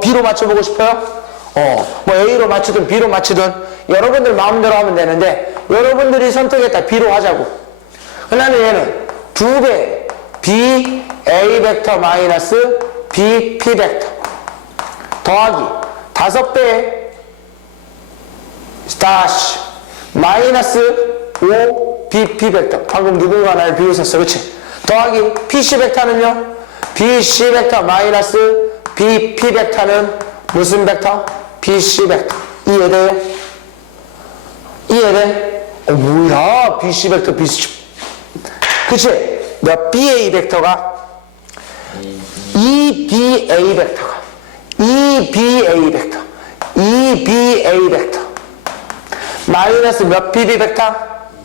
B로 맞춰보고 싶어요? 뭐 A로 맞추든 B로 맞추든 여러분들 마음대로 하면 되는데 여러분들이 선택했다 B로 하자고. 나는 얘는 2배 B A 벡터 마이너스 B P 벡터 더하기 5배 다시 마이너스 5 B P 벡터. 방금 누군가 날 비웃었어. 그치? 더하기 PC 벡터는요? B C 벡터 마이너스 B P 벡터는 무슨 벡터? B C 벡터. 이해돼요? 이해돼? 뭐야? B C 벡터 B C. 그치? 몇 B의 벡터가? 2BA 벡터가 2BA 벡터 2BA 벡터 마이너스 몇 BB 벡터?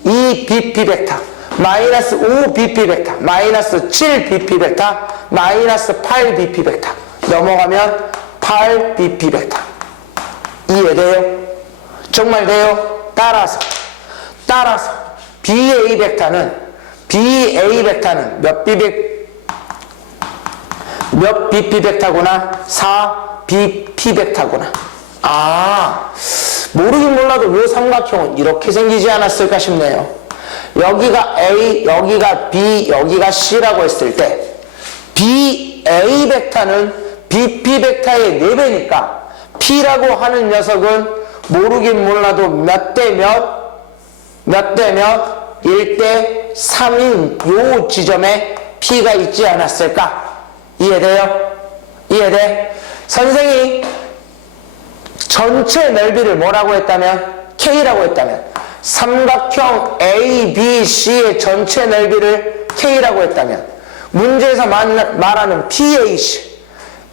2BP 벡터 마이너스 5BP 벡터 마이너스 7BP 벡터 마이너스 8BP 벡터 넘어가면 8BP 벡터 이해돼요? 정말 돼요? 따라서 BA 벡터는 몇 BP 벡터구나? 4BP 벡터구나. 모르긴 몰라도 요 삼각형은 이렇게 생기지 않았을까 싶네요. 여기가 A, 여기가 B, 여기가 C라고 했을 때 BA 벡터는 BP 벡터의 4배니까 P라고 하는 녀석은 모르긴 몰라도 몇 대 몇? 1대 3인 요 지점에 P가 있지 않았을까? 이해돼요? 이해돼? 선생이 전체 넓이를 뭐라고 했다면? K라고 했다면 삼각형 ABC의 전체 넓이를 K라고 했다면 문제에서 말하는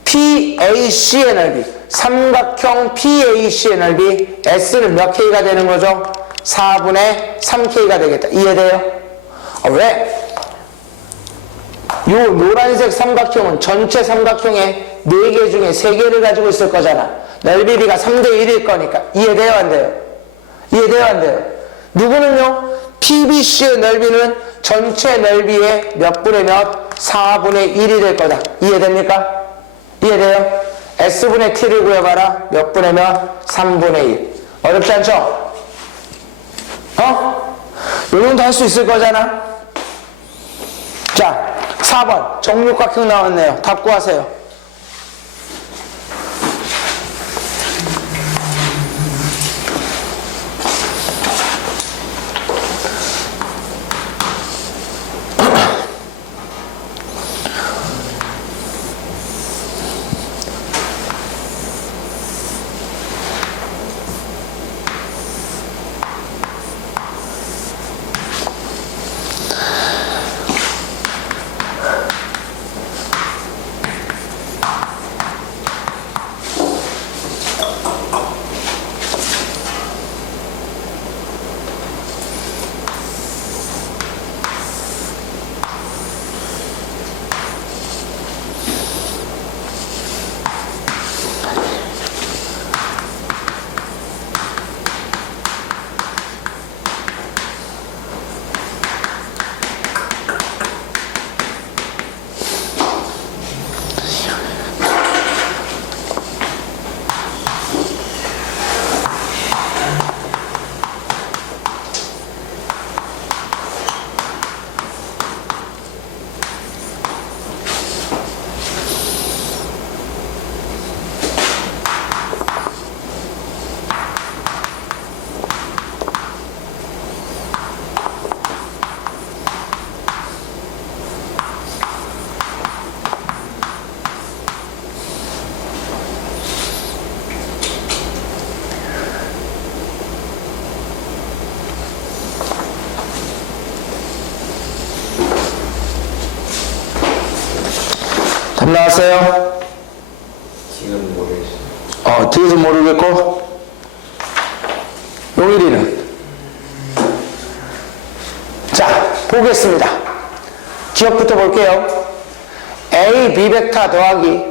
PAC의 넓이 삼각형 PAC의 넓이 S는 몇 K가 되는 거죠? 4분의 3K가 되겠다. 이해돼요? 왜? 요 노란색 삼각형은 전체 삼각형의 4개 중에 3개를 가지고 있을 거잖아. 넓이비가 3대 1일 거니까. 이해돼요? 안 돼요? 이해돼요? 안 돼요? 누구는요? PBC의 넓이는 전체 넓이의 몇 분의 몇? 4분의 1이 될 거다. 이해됩니까? 이해돼요? S분의 T를 구해봐라. 몇 분의 몇? 3분의 1. 어렵지 않죠? 요 정도 할 수 있을 거잖아. 자, 4번 정육각형 나왔네요. 답 구하세요. 답 나왔어요? 지금 모르겠어요. 뒤에서 모르겠고 용일이는 자 보겠습니다. 기억부터 볼게요. AB 벡터 더하기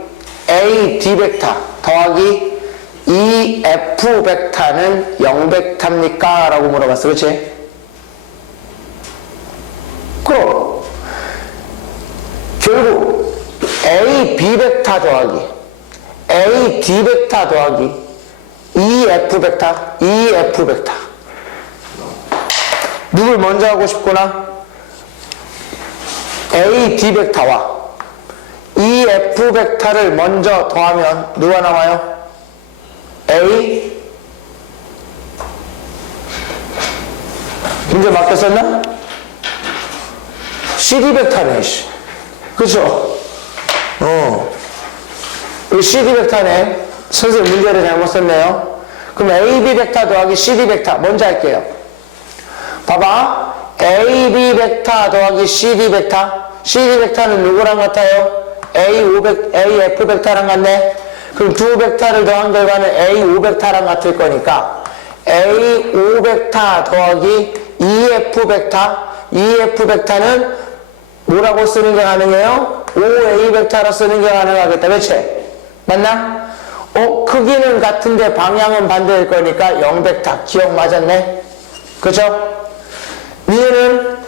AD 벡터 더하기 EF 벡터는 0벡터입니까? 라고 물어봤어. 그렇지? 그럼 결국 AB 벡터 더하기 AD 벡터 더하기 EF 벡터 누굴 먼저 하고 싶구나? AD 벡터와 EF 벡터를 먼저 더하면 누가 나와요? A 문제 맡겼었나? CD 벡터네. 그쵸? 이 CD 벡터네. 선생님 문제를 잘못 썼네요. 그럼 AB 벡터 더하기 CD 벡터 먼저 할게요. 봐봐. AB 벡터 더하기 CD 벡터 CD 벡터는 누구랑 같아요? AF 벡터랑 같네. 그럼 두 벡터를 더한 결과는 A5 벡터랑 같을 거니까 A5 벡터 더하기 EF 벡터, EF 벡터는 뭐라고 쓰는 게 가능해요? OA 벡터로 쓰는 게 가능하겠다. 그치? 맞나? 크기는 같은데 방향은 반대일 거니까 0 벡터. 기억 맞았네? 그죠? 얘는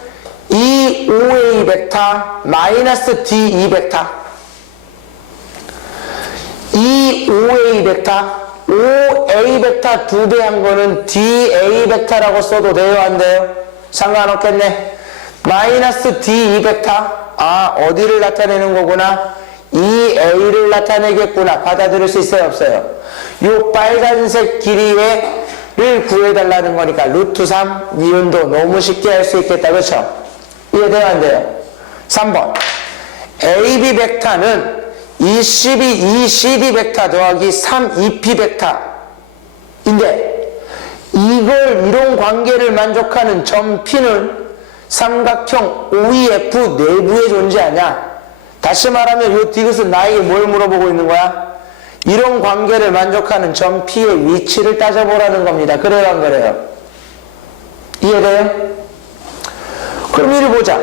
이 OA 벡터 마이너스 DE 벡터. 이 OA 벡터, OA 벡터 2배 한 거는 DA 벡터라고 써도 돼요, 안 돼요? 상관없겠네. 마이너스 DE 벡터. 어디를 나타내는 거구나? 이 A를 나타내겠구나. 받아들일 수 있어요, 없어요? 요 빨간색 길이를 구해달라는 거니까 루트 3 니은도 너무 쉽게 할 수 있겠다. 그렇죠? 이해돼요, 안 돼요? 3번. AB 벡터는 이 CD 벡터 더하기 3 EP 벡터인데 이걸 이런 관계를 만족하는 점 P는 삼각형 OEF 내부에 존재하냐? 다시 말하면 이 디귿은 나에게 뭘 물어보고 있는 거야? 이런 관계를 만족하는 점 P의 위치를 따져보라는 겁니다. 그래요, 안 그래요? 이해돼요? 그럼 이리 보자.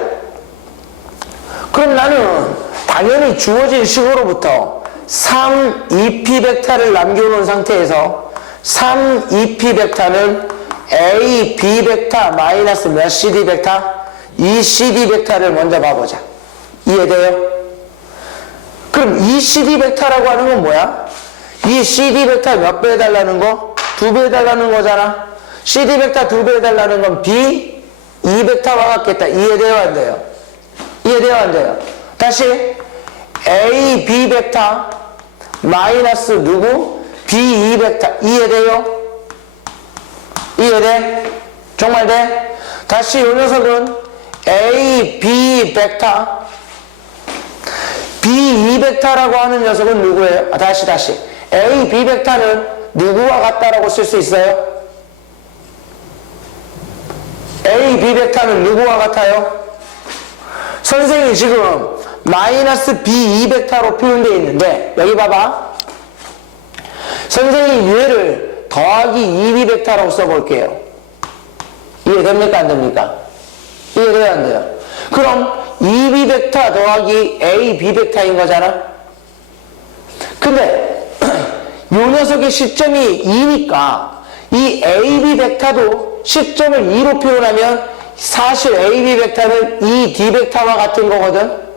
그럼 나는 당연히 주어진 식으로부터 3EP 벡터를 남겨놓은 상태에서 3EP 벡터는 A, B 벡터 마이너스 몇 CD 벡터? 이 CD 벡터를 먼저 봐보자. 이해돼요? 그럼 이 CD 벡터라고 하는 건 뭐야? 이 CD 벡터 몇 배 해달라는 거? 2배 해달라는 거잖아. CD 벡터 2배 해달라는 건 B, E 벡터와 같겠다. 이해돼요, 안 돼요? 이해돼요, 안 돼요? 다시 A, B 벡터 마이너스 누구? B, E 벡터. 이해돼요? 이해돼? 정말 돼? 다시 이 녀석은 A, B 벡터 B, E 벡터라고 하는 녀석은 누구예요? 다시 A, B 벡터는 누구와 같다라고 쓸 수 있어요? A, B 벡터는 누구와 같아요? 선생님이 지금 마이너스 B, E 벡터로 표현되어 있는데 여기 봐봐. 선생님이 얘를 더하기 2B 벡터라고 써볼게요. 이해됩니까? 안 됩니까? 이해돼요? 안 돼요? 그럼 2B 벡터 더하기 A, B 벡터인 거잖아? 근데 이 녀석의 시점이 2니까 이 A, B 벡터도 시점을 2로 표현하면 사실 A, B 벡터는 이 D 벡터와 같은 거거든?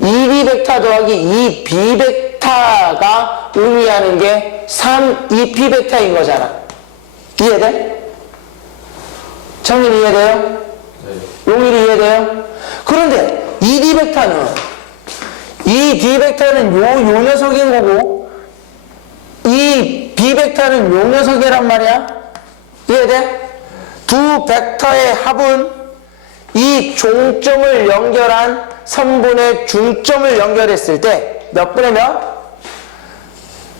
2B 벡터 더하기 2B 벡터가 의미하는 게 3EP 벡터인 거잖아. 이해돼? 청님 이해돼요? 네. 용일이 이해돼요? 그런데 이 D 벡터는 이 D 벡터는 요 녀석인 거고 이 B 벡터는 요 녀석이란 말이야. 이해돼? 두 벡터의 합은 이 종점을 연결한 선분의 중점을 연결했을 때 몇 분의 몇?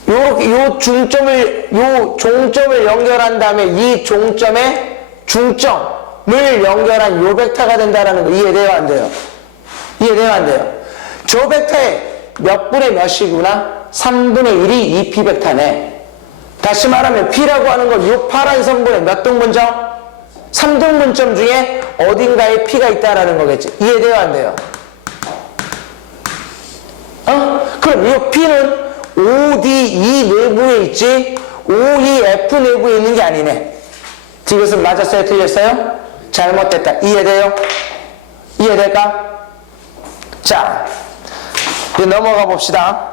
요 종점을 연결한 다음에 이 종점의 중점을 연결한 요 벡터가 된다는 거 이해돼요? 안 돼요? 이해돼요? 안 돼요? 저 벡터의 몇 분의 몇이구나? 3분의 1이 이 P 벡터네. 다시 말하면 P라고 하는 건 요 파란 선분의 몇 등분점? 3등분점 중에 어딘가에 P가 있다라는 거겠지. 이해돼요? 안 돼요? 그럼 이 P는 ODE 내부에 있지 OEF 내부에 있는 게 아니네. 이것은 맞았어요? 틀렸어요? 잘못됐다. 이해돼요? 이해될까? 자, 이제 넘어가 봅시다.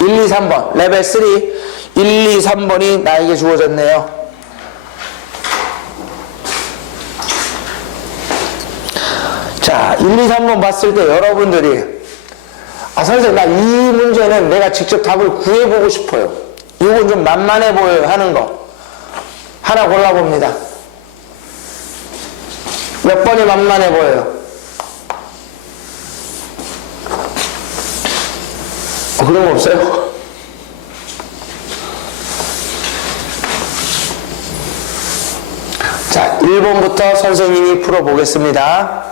1, 2, 3번 레벨 3 1, 2, 3번이 나에게 주어졌네요. 자, 1, 2, 3번 봤을 때 여러분들이 선생님 나 이 문제는 내가 직접 답을 구해보고 싶어요. 이건 좀 만만해 보여요 하는 거 하나 골라봅니다. 몇 번이 만만해 보여요? 그런 거 없어요? 자, 1번부터 선생님이 풀어보겠습니다.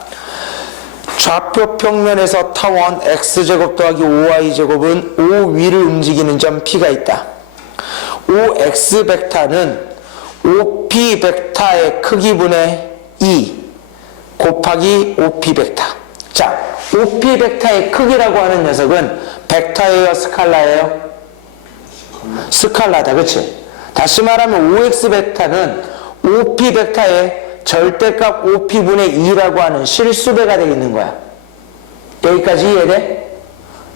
좌표 평면에서 타원 x제곱 더하기 5y제곱은 O 위를 움직이는 점 P가 있다. OX 벡터는 OP 벡터의 크기분의 2 곱하기 OP 벡터. 자, OP 벡터의 크기라고 하는 녀석은 벡터예요, 스칼라예요? 스칼라다, 그치? 다시 말하면 OX 벡터는 OP 벡터의 절대값 OP분의 2라고 하는 실수배가 되어 있는 거야. 여기까지 이해돼?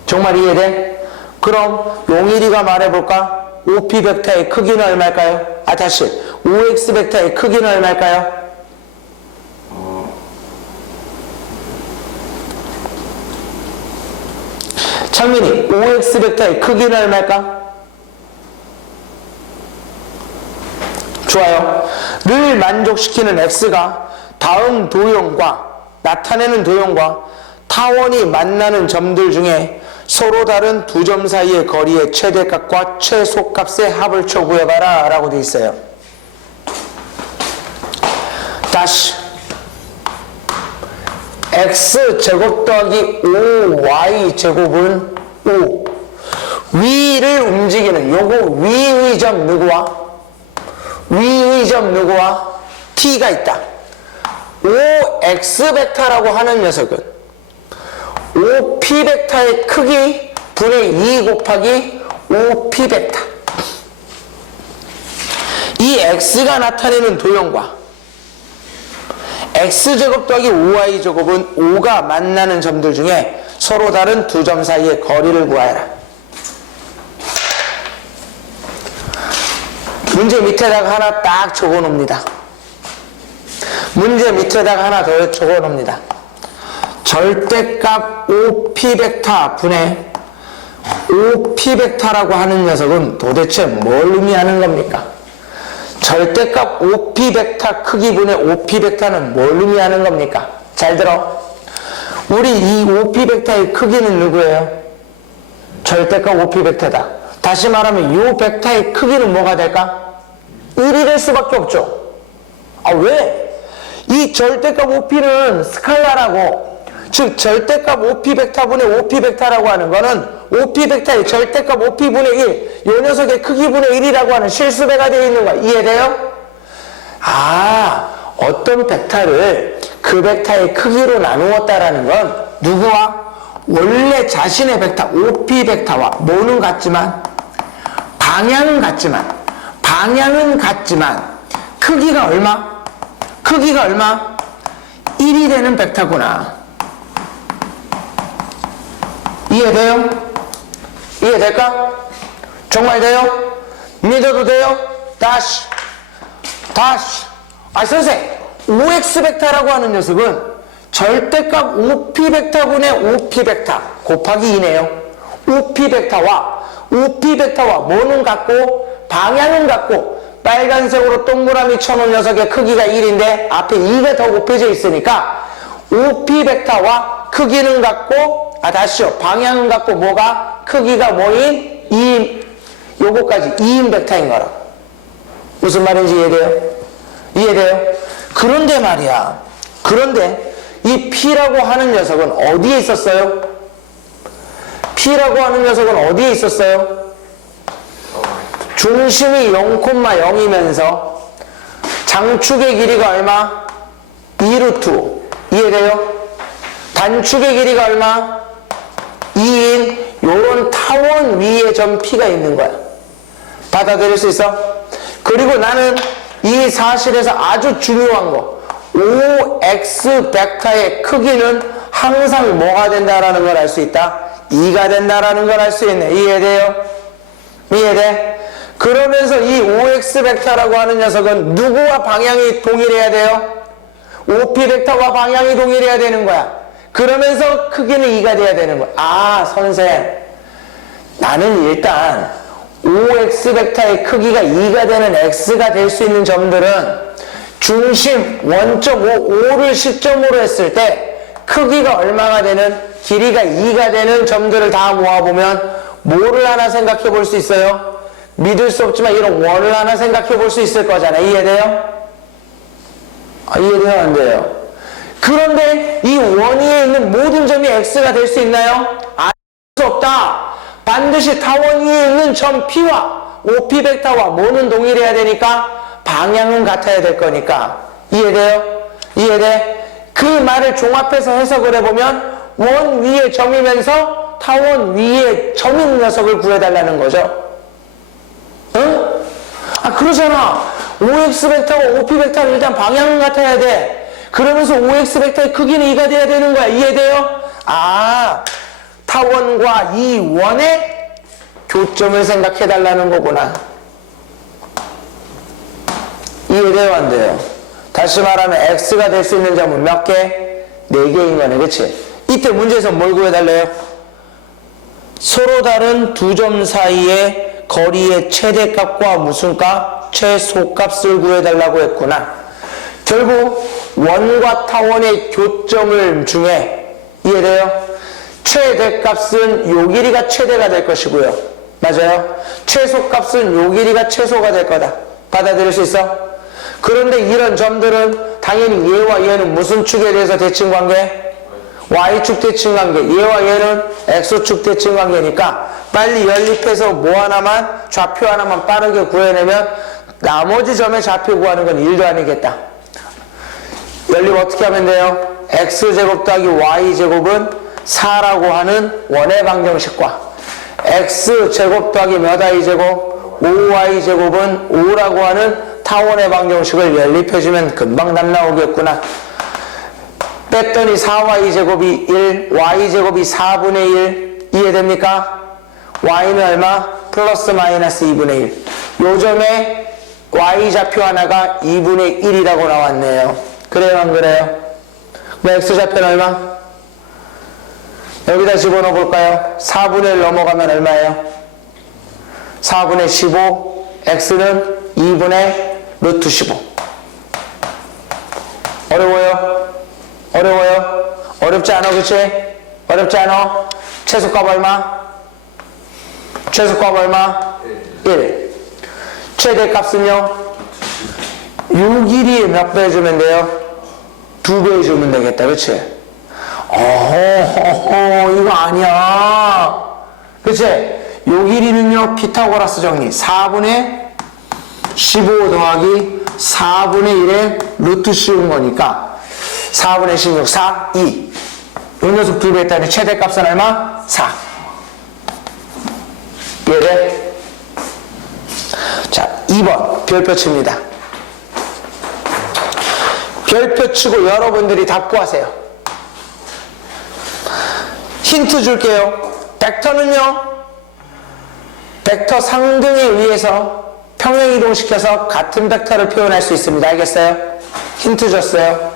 정말 이해돼? 그럼 용일이가 말해볼까? OP 벡터의 크기는 얼마일까요? 다시 OX 벡터의 크기는 얼마일까요? 창민이 OX 벡터의 크기는 얼마일까? 좋아요. 를 만족시키는 x가 다음 도형과 나타내는 도형과 타원이 만나는 점들 중에 서로 다른 두 점 사이의 거리의 최대값과 최소값의 합을 구해봐라 라고 되어 있어요. 다시 x제곱 더하기 5y제곱은 5 위를 움직이는 요거 위의 점 누구와? 위의 점 누구와? t가 있다. OX 벡터라고 하는 녀석은 OP 벡터의 크기 분의 2 곱하기 OP 벡터. 이 x가 나타내는 도형과 x제곱 더하기 5y제곱은 5가 만나는 점들 중에 서로 다른 두 점 사이의 거리를 구하여라. 문제 밑에다가 하나 딱 적어 놓습니다. 문제 밑에다가 하나 더 적어 놓습니다. 절대값 OP 벡터 분의 OP 벡터라고 하는 녀석은 도대체 뭘 의미하는 겁니까? 절대값 OP 벡터 크기 분의 OP 벡터는 뭘 의미하는 겁니까? 잘 들어. 우리 이 OP 벡터의 크기는 누구예요? 절대값 OP 벡터다. 다시 말하면 이 벡터의 크기는 뭐가 될까? 1이 될 수밖에 없죠. 왜? 이 절대값 OP는 스칼라라고, 즉 절대값 OP 벡터분의 OP 벡터라고 하는 거는 OP 벡터의 절대값 OP분의 1, 이 녀석의 크기분의 1이라고 하는 실수배가 되어 있는 거야. 이해돼요? 어떤 벡터를 그 벡터의 크기로 나누었다라는 건 누구와? 원래 자신의 벡터 OP 벡터와 뭐는 같지만 방향은 같지만 크기가 얼마? 크기가 얼마? 1이 되는 벡터구나. 이해돼요? 이해될까? 정말 돼요? 믿어도 돼요? 다시 선생님, OX 벡터라고 하는 녀석은 절대값 OP 벡터분의 OP 벡터 곱하기 2네요. OP 벡터와 뭐는 같고 방향은 같고 빨간색으로 동그라미 쳐놓은 녀석의 크기가 1인데 앞에 2가 더 곱해져 있으니까 OP 벡터와 크기는 같고 방향은 같고 뭐가? 크기가 뭐인? 2인, 요거까지 2인 벡터인 거라. 무슨 말인지 이해돼요? 그런데 말이야, 이 P라고 하는 녀석은 어디에 있었어요? P라고 하는 녀석은 어디에 있었어요? 중심이 0,0이면서 장축의 길이가 얼마? 2루트. 이해돼요? 단축의 길이가 얼마? 2인 요런 타원 위에 점 P가 있는 거야. 받아들일 수 있어? 그리고 나는 이 사실에서 아주 중요한 거, OX 벡터의 크기는 항상 뭐가 된다라는 걸 알 수 있다? 2가 된다라는 걸 알 수 있네. 이해돼요? 이해돼? 그러면서 이 OX 벡터라고 하는 녀석은 누구와 방향이 동일해야 돼요? OP 벡터와 방향이 동일해야 되는 거야. 그러면서 크기는 2가 돼야 되는 거야. 선생, 나는 일단 OX 벡터의 크기가 2가 되는 X가 될 수 있는 점들은 중심 1.5를 시점으로 했을 때 크기가 얼마가 되는, 길이가 2가 되는 점들을 다 모아보면 뭐를 하나 생각해 볼 수 있어요? 믿을 수 없지만 이런 원을 하나 생각해 볼 수 있을 거잖아. 이해돼요? 이해돼요? 안 돼요? 그런데 이 원위에 있는 모든 점이 x가 될 수 있나요? 알 수 없다. 반드시 타원 위에 있는 점 P와 OP 벡터와 뭐는 동일해야 되니까 방향은 같아야 될 거니까. 이해돼요? 이해돼? 그 말을 종합해서 해석을 해보면 원 위에 점이면서 타원 위에 점인 녀석을 구해달라는 거죠. 응? 아, 그러잖아. OX 벡터와 OP 벡터는 일단 방향은 같아야 돼. 그러면서 OX 벡터의 크기는 2가 돼야 되는 거야. 이해돼요? 아, 타원과 이 원의 교점을 생각해달라는 거구나. 이해돼요? 안 돼요? 다시 말하면 X가 될 수 있는 점은 몇 개? 4개인 거네. 그치? 이때 문제에서 뭘 구해달래요? 서로 다른 두 점 사이의 거리의 최대값과 무슨 값? 최소값을 구해달라고 했구나. 결국 원과 타원의 교점을 중에 이해돼요? 최대값은 요 길이가 최대가 될 것이고요. 맞아요? 최소값은 요 길이가 최소가 될 거다. 받아들일 수 있어? 그런데 이런 점들은 당연히 얘와 얘는 무슨 축에 대해서 대칭관계? Y축 대칭관계. 얘와 얘는 X축 대칭관계니까 빨리 연립해서 뭐 하나만, 좌표 하나만 빠르게 구해내면 나머지 점의 좌표 구하는 건 일도 아니겠다. 연립 어떻게 하면 돼요? X제곱 더하기 Y제곱은 4라고 하는 원의 방정식과 X제곱 더하기 몇 Y제곱 5Y제곱은 5라고 하는 타원의 방정식을 연립해주면 금방 답 나오겠구나. 뺐더니 4Y제곱이 1, Y제곱이 4분의 1 이해됩니까? Y는 얼마? 플러스 마이너스 2분의 1. 요점에 Y좌표 하나가 2분의 1이라고 나왔네요. 그래요 안 그래요? 그럼 X좌표는 얼마? 여기다 집어넣어 볼까요? 4분의 1 넘어가면 얼마예요? 4분의 15, X는 2분의 루트 15. 어려워요? 어려워요? 어렵지 않아, 그치? 어렵지 않아? 최소값 얼마? 최소값 얼마? 1. 최대값은요? 요 길이에 몇 배 해주면 돼요? 2배 해주면 되겠다, 그치? 이거 아니야. 그치? 요 길이는요, 피타고라스 정리. 4분의 15 더하기 4분의 1의 루트 씌운 거니까 4분의 16, 4, 2. 요 녀석 2배 했다니 최대값은 얼마? 4. 이해돼? 자, 2번 별표 칩니다. 별표 치고 여러분들이 답 구하세요. 힌트 줄게요. 벡터는요, 벡터 상등에 의해서 평행 이동시켜서 같은 벡터를 표현할 수 있습니다. 알겠어요? 힌트 줬어요.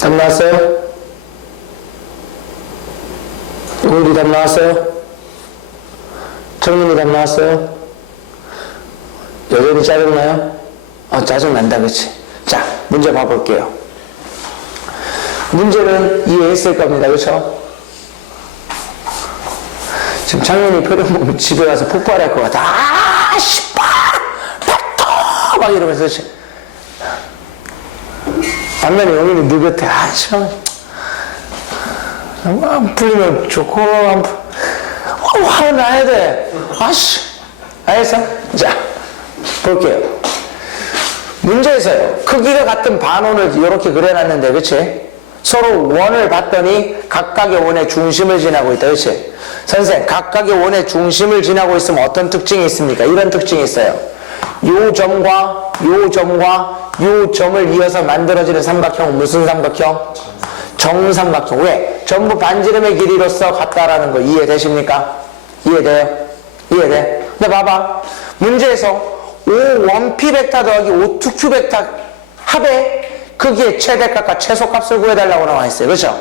답 나왔어요? 우리 답 나왔어요? 정민이 답 나왔어요? 여전히 짜증나요? 짜증난다, 그치? 자, 문제 봐볼게요. 문제는 이해했을 겁니다, 그쵸? 지금 창민이 표정 보면 집에 가서 폭발할 것 같아. 씨발! 팍터! 막 이러면서. 반면에 영인이 느긋해. 참. 안 풀리면 좋고, 화는 나야 돼. 알겠어? 자, 볼게요. 문제에서요. 크기가 같은 반원을 이렇게 그려놨는데, 그치? 서로 원을 봤더니 각각의 원의 중심을 지나고 있다, 그치? 선생, 각각의 원의 중심을 지나고 있으면 어떤 특징이 있습니까? 이런 특징이 있어요. 요 점과 요 점과 요 점을 이어서 만들어지는 삼각형은 무슨 삼각형? 정삼각형. 왜? 전부 반지름의 길이로서 같다라는 거 이해되십니까? 이해돼요? 이해돼? 근데 봐봐. 문제에서 O1P 벡터 더하기 O2Q 벡터 합의 크기의 최대값과 최소값을 구해달라고 나와 있어요. 그렇죠?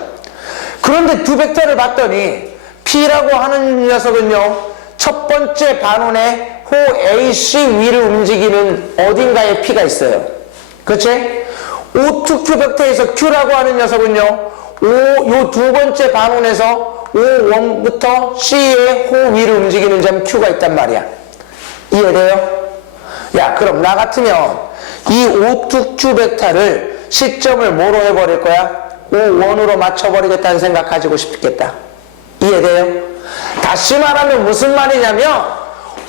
그런데 두 벡터를 봤더니 P라고 하는 녀석은요, 첫 번째 반원의 호 AC 위를 움직이는 어딘가에 P가 있어요. 그렇지? O2Q 벡터에서 Q라고 하는 녀석은요, 요 두 번째 반원에서 O1부터 C의 호 위를 움직이는 점 Q가 있단 말이야. 이해돼요? 야, 그럼 나 같으면 이 O2Q 벡터를 시점을 뭐로 해버릴 거야? O1으로 맞춰버리겠다는 생각 가지고 싶겠다. 이해돼요? 다시 말하면 무슨 말이냐면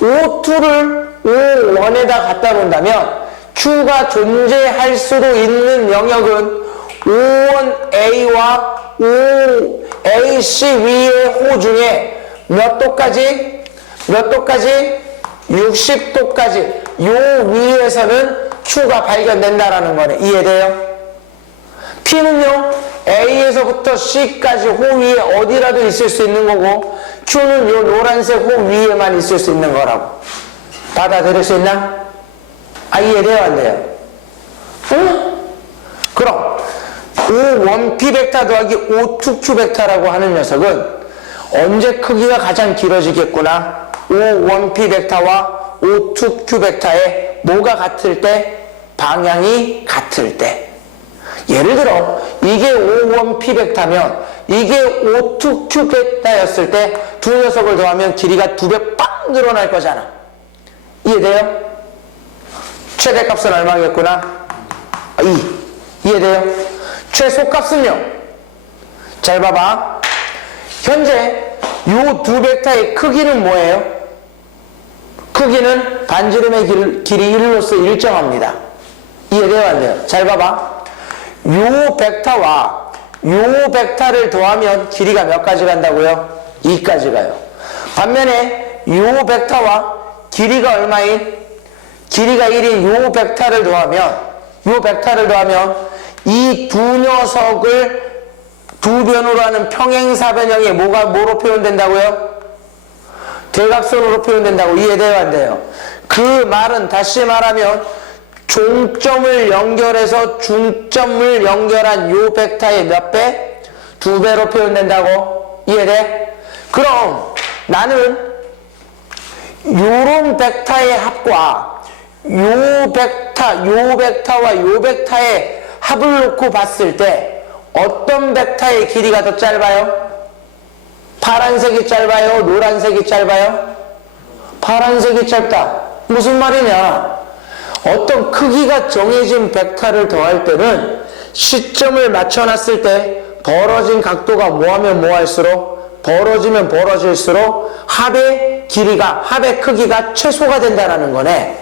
O2를 O1에다 갖다 놓는다면 Q가 존재할 수도 있는 영역은 O1A와 OAC 위의 호 중에 몇 도까지? 몇 도까지? 60도까지 요 위에서는 Q가 발견된다라는 거네. 이해돼요? P는요, A에서부터 C까지 호 위에 어디라도 있을 수 있는 거고, Q는 요 노란색 호 위에만 있을 수 있는 거라고. 받아들일 수 있나? 이해돼요? 안 돼요? 응? 그럼 O1P 벡터 더하기 O2Q 벡터라고 하는 녀석은 언제 크기가 가장 길어지겠구나? O1P 벡터와 O2Q 벡터의 뭐가 같을 때? 방향이 같을 때. 예를 들어 이게 O1P 벡터면 이게 O2Q 벡터였을 때 두 녀석을 더하면 길이가 2배 빵 늘어날 거잖아. 이해돼요? 최대값은 얼마겠구나? 2. 이해돼요? 최소값은요? 잘 봐봐. 현재 요 두 벡터의 크기는 뭐예요? 크기는 반지름의 길이 1로서 일정합니다. 이해돼요? 안 돼요? 잘 봐봐. 요 벡터와 요 벡터를 더하면 길이가 몇 가지 간다고요? 2까지 가요. 반면에 요 벡터와 길이가 얼마인? 길이가 1인 요 벡터를 더하면 이 두 녀석을 두 변으로 하는 평행사변형이 뭐로 표현된다고요? 대각선으로 표현된다고. 이해돼요? 안 돼요? 그 말은 다시 말하면 종점을 연결해서 중점을 연결한 요 벡터의 몇 배? 2배로 표현된다고. 이해돼? 그럼 나는 요런 벡터의 합과 요 벡터와 요 벡터의 합을 놓고 봤을 때 어떤 벡터의 길이가 더 짧아요? 파란색이 짧아요? 노란색이 짧아요? 파란색이 짧다. 무슨 말이냐? 어떤 크기가 정해진 벡터를 더할 때는 시점을 맞춰놨을 때 벌어진 각도가 뭐하면 뭐할수록 벌어지면 벌어질수록 합의 크기가 최소가 된다는 거네.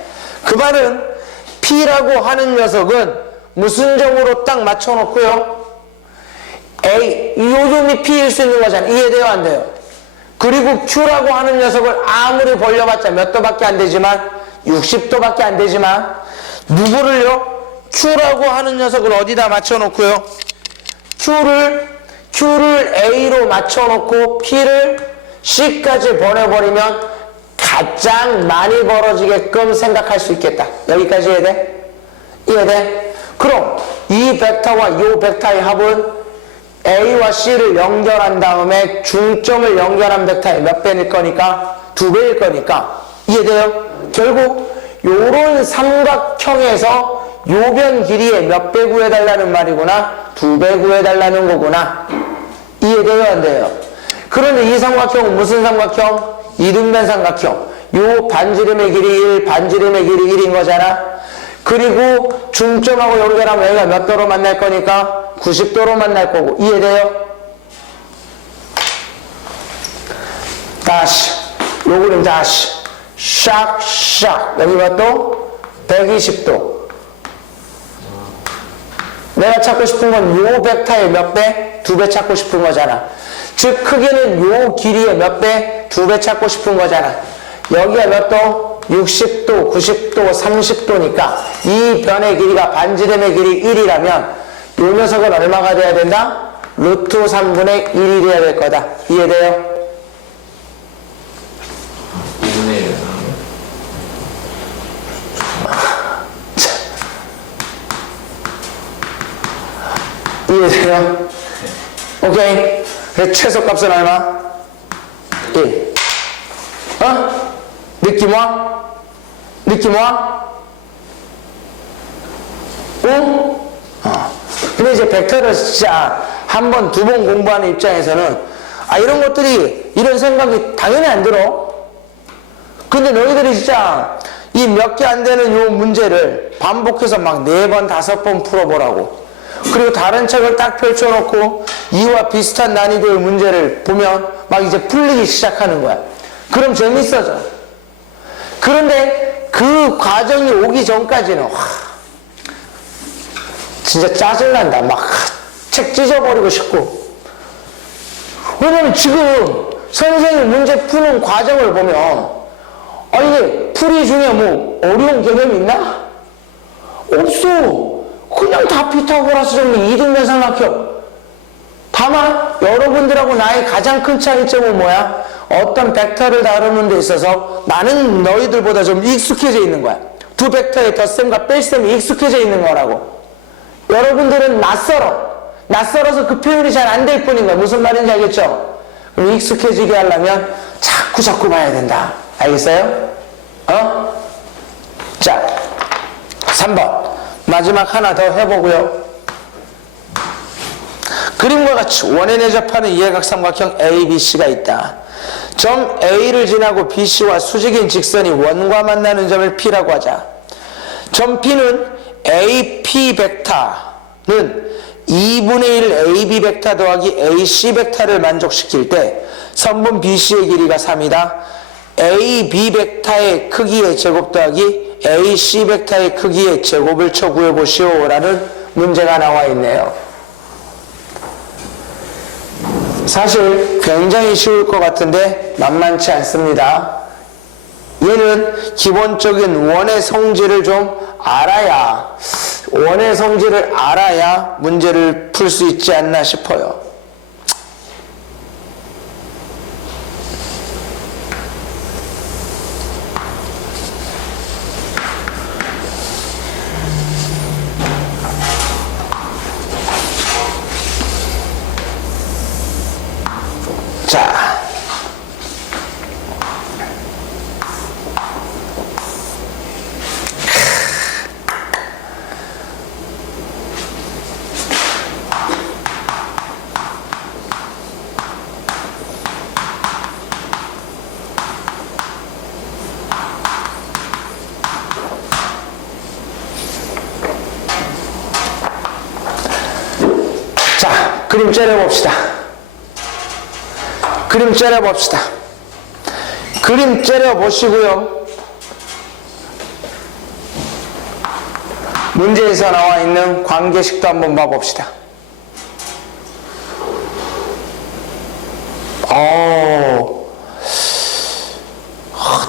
그 말은 P라고 하는 녀석은 무슨 점으로 딱 맞춰놓고요? 요점이 P일 수 있는 거잖아. 이해돼요? 안 돼요? 그리고 Q라고 하는 녀석을 아무리 벌려봤자 몇 도밖에 안 되지만 60도밖에 안 되지만 누구를요? Q라고 하는 녀석을 어디다 맞춰놓고요? Q를 A로 맞춰놓고 P를 C까지 보내버리면 가장 많이 벌어지게끔 생각할 수 있겠다. 여기까지 이해돼? 이해돼? 그럼 이 벡터와 이 벡터의 합은 A와 C를 연결한 다음에 중점을 연결한 벡터의 몇 배일 거니까? 2배일 거니까. 이해돼요? 결국 요런 삼각형에서 요변 길이의 몇 배 구해달라는 말이구나. 2배 구해달라는 거구나. 이해돼요? 안 돼요? 그런데 이 삼각형은 무슨 삼각형? 이등변 삼각형. 요 반지름의 길이 1, 반지름의 길이 1인 거잖아. 그리고 중점하고 연결하면 여기가 몇 도로 만날 거니까? 90도로 만날 거고. 이해돼요? 다시 요 그림 다시 샥샥 여기가 또 120도. 내가 찾고 싶은 건 요 벡터의 몇 배? 2배 찾고 싶은 거잖아. 즉 크기는 요 길이의 몇 배? 2배 찾고 싶은 거잖아. 여기가 몇 도? 60도, 90도, 30도니까 이 변의 길이가 반지름의 길이 1이라면 요 녀석은 얼마가 돼야 된다? 루트 3분의 1이 돼야 될 거다. 이해돼요? 2분의 1. 이해돼요? 오케이. 그래서 최소값은 얼마? 1. 어? 느낌 와? 느낌 와? 응? 근데 이제 벡터를 진짜 한 번, 두 번 공부하는 입장에서는 이런 것들이, 이런 생각이 당연히 안 들어. 근데 너희들이 진짜 이 몇 개 안 되는 요 문제를 반복해서 막 4번, 5번 풀어보라고. 그리고 다른 책을 딱 펼쳐놓고 이와 비슷한 난이도의 문제를 보면 막 이제 풀리기 시작하는 거야. 그럼 재밌어져. 그런데 그 과정이 오기 전까지는 진짜 짜증난다. 막 책 찢어버리고 싶고. 왜냐면 지금 선생님이 문제 푸는 과정을 보면 이게 풀이 중에 뭐 어려운 개념이 있나? 없어. 그냥 다 피타고라스 정리 이등변 삼각형. 다만 여러분들하고 나의 가장 큰 차이점은 뭐야? 어떤 벡터를 다루는 데 있어서 나는 너희들보다 좀 익숙해져 있는 거야. 두 벡터의 덧셈과 뺄셈이 익숙해져 있는 거라고. 여러분들은 낯설어서 그 표현이 잘 안 될 뿐인 거야. 무슨 말인지 알겠죠? 그럼 익숙해지게 하려면 자꾸 봐야 된다. 알겠어요? 자, 3번 마지막 하나 더 해보고요. 그림과 같이 원에 내접하는 이해각삼각형 ABC가 있다. 점 A를 지나고 BC와 수직인 직선이 원과 만나는 점을 P라고 하자. 점 P는 AP 벡터는 2분의 1 AB 벡터 더하기 AC 벡터를 만족시킬 때 선분 BC의 길이가 3이다. AB 벡터의 크기의 제곱 더하기 AC 벡터의 크기의 제곱을 쳐 구해보시오 라는 문제가 나와 있네요. 사실 굉장히 쉬울 것 같은데 만만치 않습니다. 얘는 기본적인 원의 성질을 좀 알아야, 원의 성질을 알아야 문제를 풀 수 있지 않나 싶어요. 자, 그림 째려봅시다. 그림 째려봅시다. 그림 째려보시고요. 문제에서 나와 있는 관계식도 한번 봐봅시다.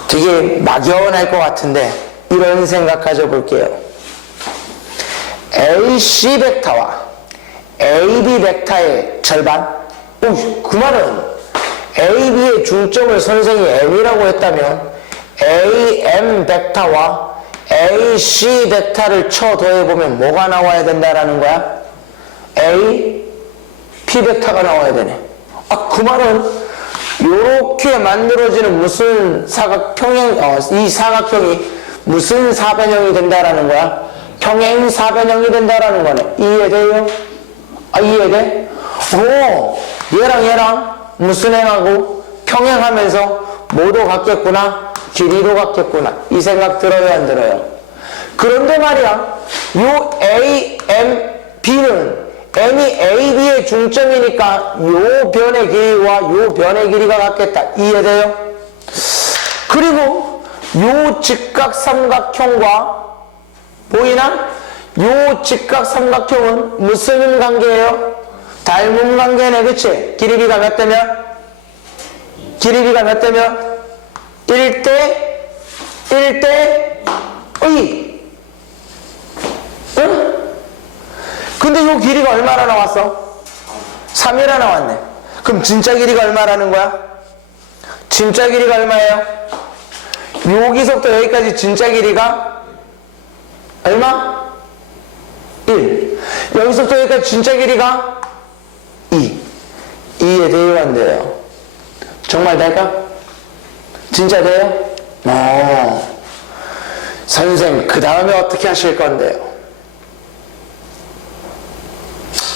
되게 막연할 것 같은데 이런 생각 가져볼게요. AC 벡터와 AB 벡터의 절반? 그 말은 AB의 중점을 선생이 M이라고 했다면 AM 벡터와 AC 벡터를 쳐 더해보면 뭐가 나와야 된다라는 거야? A, P 벡터가 나와야 되네. 아, 그 말은 요렇게 만들어지는 무슨 사각평행, 이 사각형이 무슨 사변형이 된다라는 거야? 평행 사변형이 된다라는 거네. 이해돼요? 아, 이해돼? 오, 얘랑 무슨 행하고 평행하면서 뭐도 같겠구나, 길이도 같겠구나. 이 생각 들어요, 안 들어요? 그런데 말이야, 요 A, M, B는 M이 A, B의 중점이니까 요 변의 길이와 요 변의 길이가 같겠다. 이해돼요? 그리고 요 직각삼각형과 보이나? 요 직각삼각형은 무슨 관계예요? 닮은 관계네, 그치? 길이가 몇 대면? 길이가 몇 대면? 1대 2. 응? 근데 요 길이가 얼마나 나왔어? 3이나 나왔네. 그럼 진짜 길이가 얼마라는 거야? 진짜 길이가 얼마예요? 여기서부터 여기까지 진짜 길이가 얼마? 1. 여기서부터 여기까지 진짜 길이가 2. 이해돼요, 안 돼요? 정말 될까? 진짜 돼요? 선생님, 그 다음에 어떻게 하실 건데요?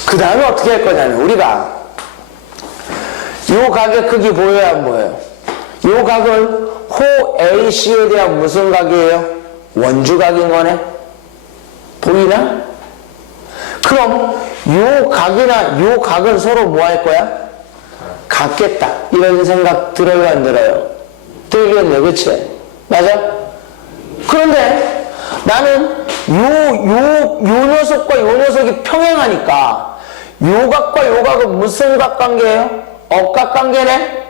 그 다음에 어떻게 할 거냐면, 우리가 요 각의 크기 보여요, 안 보여요? 요 각은 호 AC에 대한 무슨 각이에요? 원주각인 거네? 보이나? 그럼 요 각이나 요 각은 서로 뭐 할 거야? 같겠다. 이런 생각 들어요, 안 들어요? 들겠네, 그치? 맞아? 그런데 나는 요 녀석과 요 녀석이 평행하니까 요 각과 요 각은 무슨 각관계예요? 억각관계네?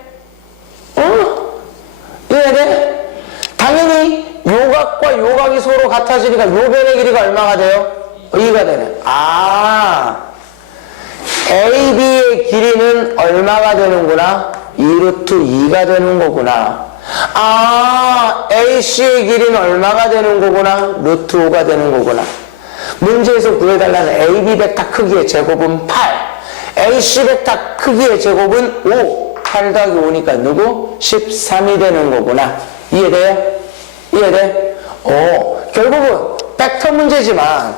이해돼? 당연히 요 각과 요 각이 서로 같아지니까 요 변의 길이가 얼마가 돼요? 2가 되네. AB의 길이는 얼마가 되는구나? 2루트 2가 되는 거구나. AC의 길이는 얼마가 되는 거구나? 루트 5가 되는 거구나. 문제에서 구해달라는 AB 벡터 크기의 제곱은 8. AC 벡터 크기의 제곱은 5. 8 더하기 5니까 누구? 13이 되는 거구나. 이해돼요? 이해돼? 결국은 벡터 문제지만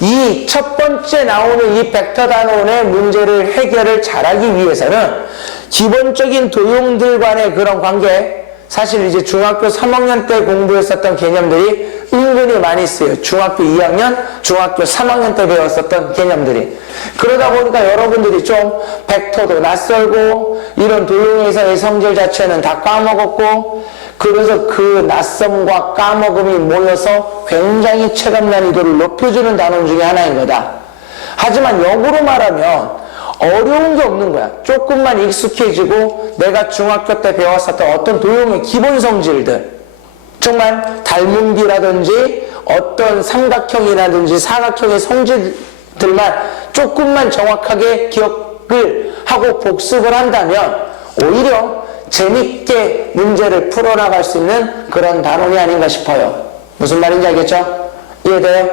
이 첫 번째 나오는 이 벡터 단원의 문제를 해결을 잘하기 위해서는 기본적인 도형들 간의 그런 관계, 사실 이제 중학교 3학년 때 공부했었던 개념들이 은근히 많이 쓰여요. 중학교 2학년, 중학교 3학년 때 배웠었던 개념들이. 그러다 보니까 여러분들이 좀 벡터도 낯설고 이런 도형에서의 성질 자체는 다 까먹었고, 그래서 그 낯섦과 까먹음이 모여서 굉장히 체감 난이도를 높여주는 단원 중에 하나인 거다. 하지만 역으로 말하면 어려운 게 없는 거야. 조금만 익숙해지고 내가 중학교 때 배웠었던 어떤 도형의 기본 성질들, 정말 닮은기라든지 어떤 삼각형이라든지 사각형의 성질들만 조금만 정확하게 기억을 하고 복습을 한다면 오히려 재밌게 문제를 풀어나갈 수 있는 그런 단원이 아닌가 싶어요. 무슨 말인지 알겠죠? 이해돼요?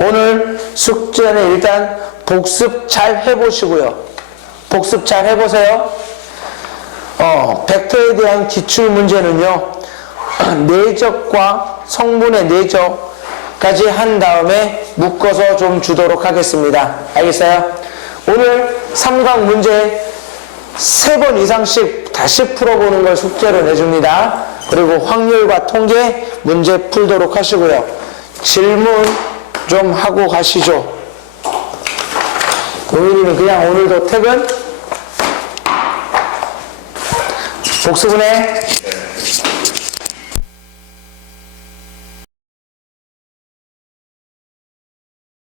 오늘 숙제는 일단 복습 잘 해보시고요. 복습 잘 해보세요. 벡터에 대한 기출 문제는요, 내적과 성분의 내적까지 한 다음에 묶어서 좀 주도록 하겠습니다. 알겠어요? 오늘 삼각 문제 3번 이상씩 다시 풀어보는 걸 숙제로 내줍니다. 그리고 확률과 통계 문제 풀도록 하시고요. 질문 좀 하고 가시죠. 고민이는 그냥 오늘도 퇴근? 복습은 해?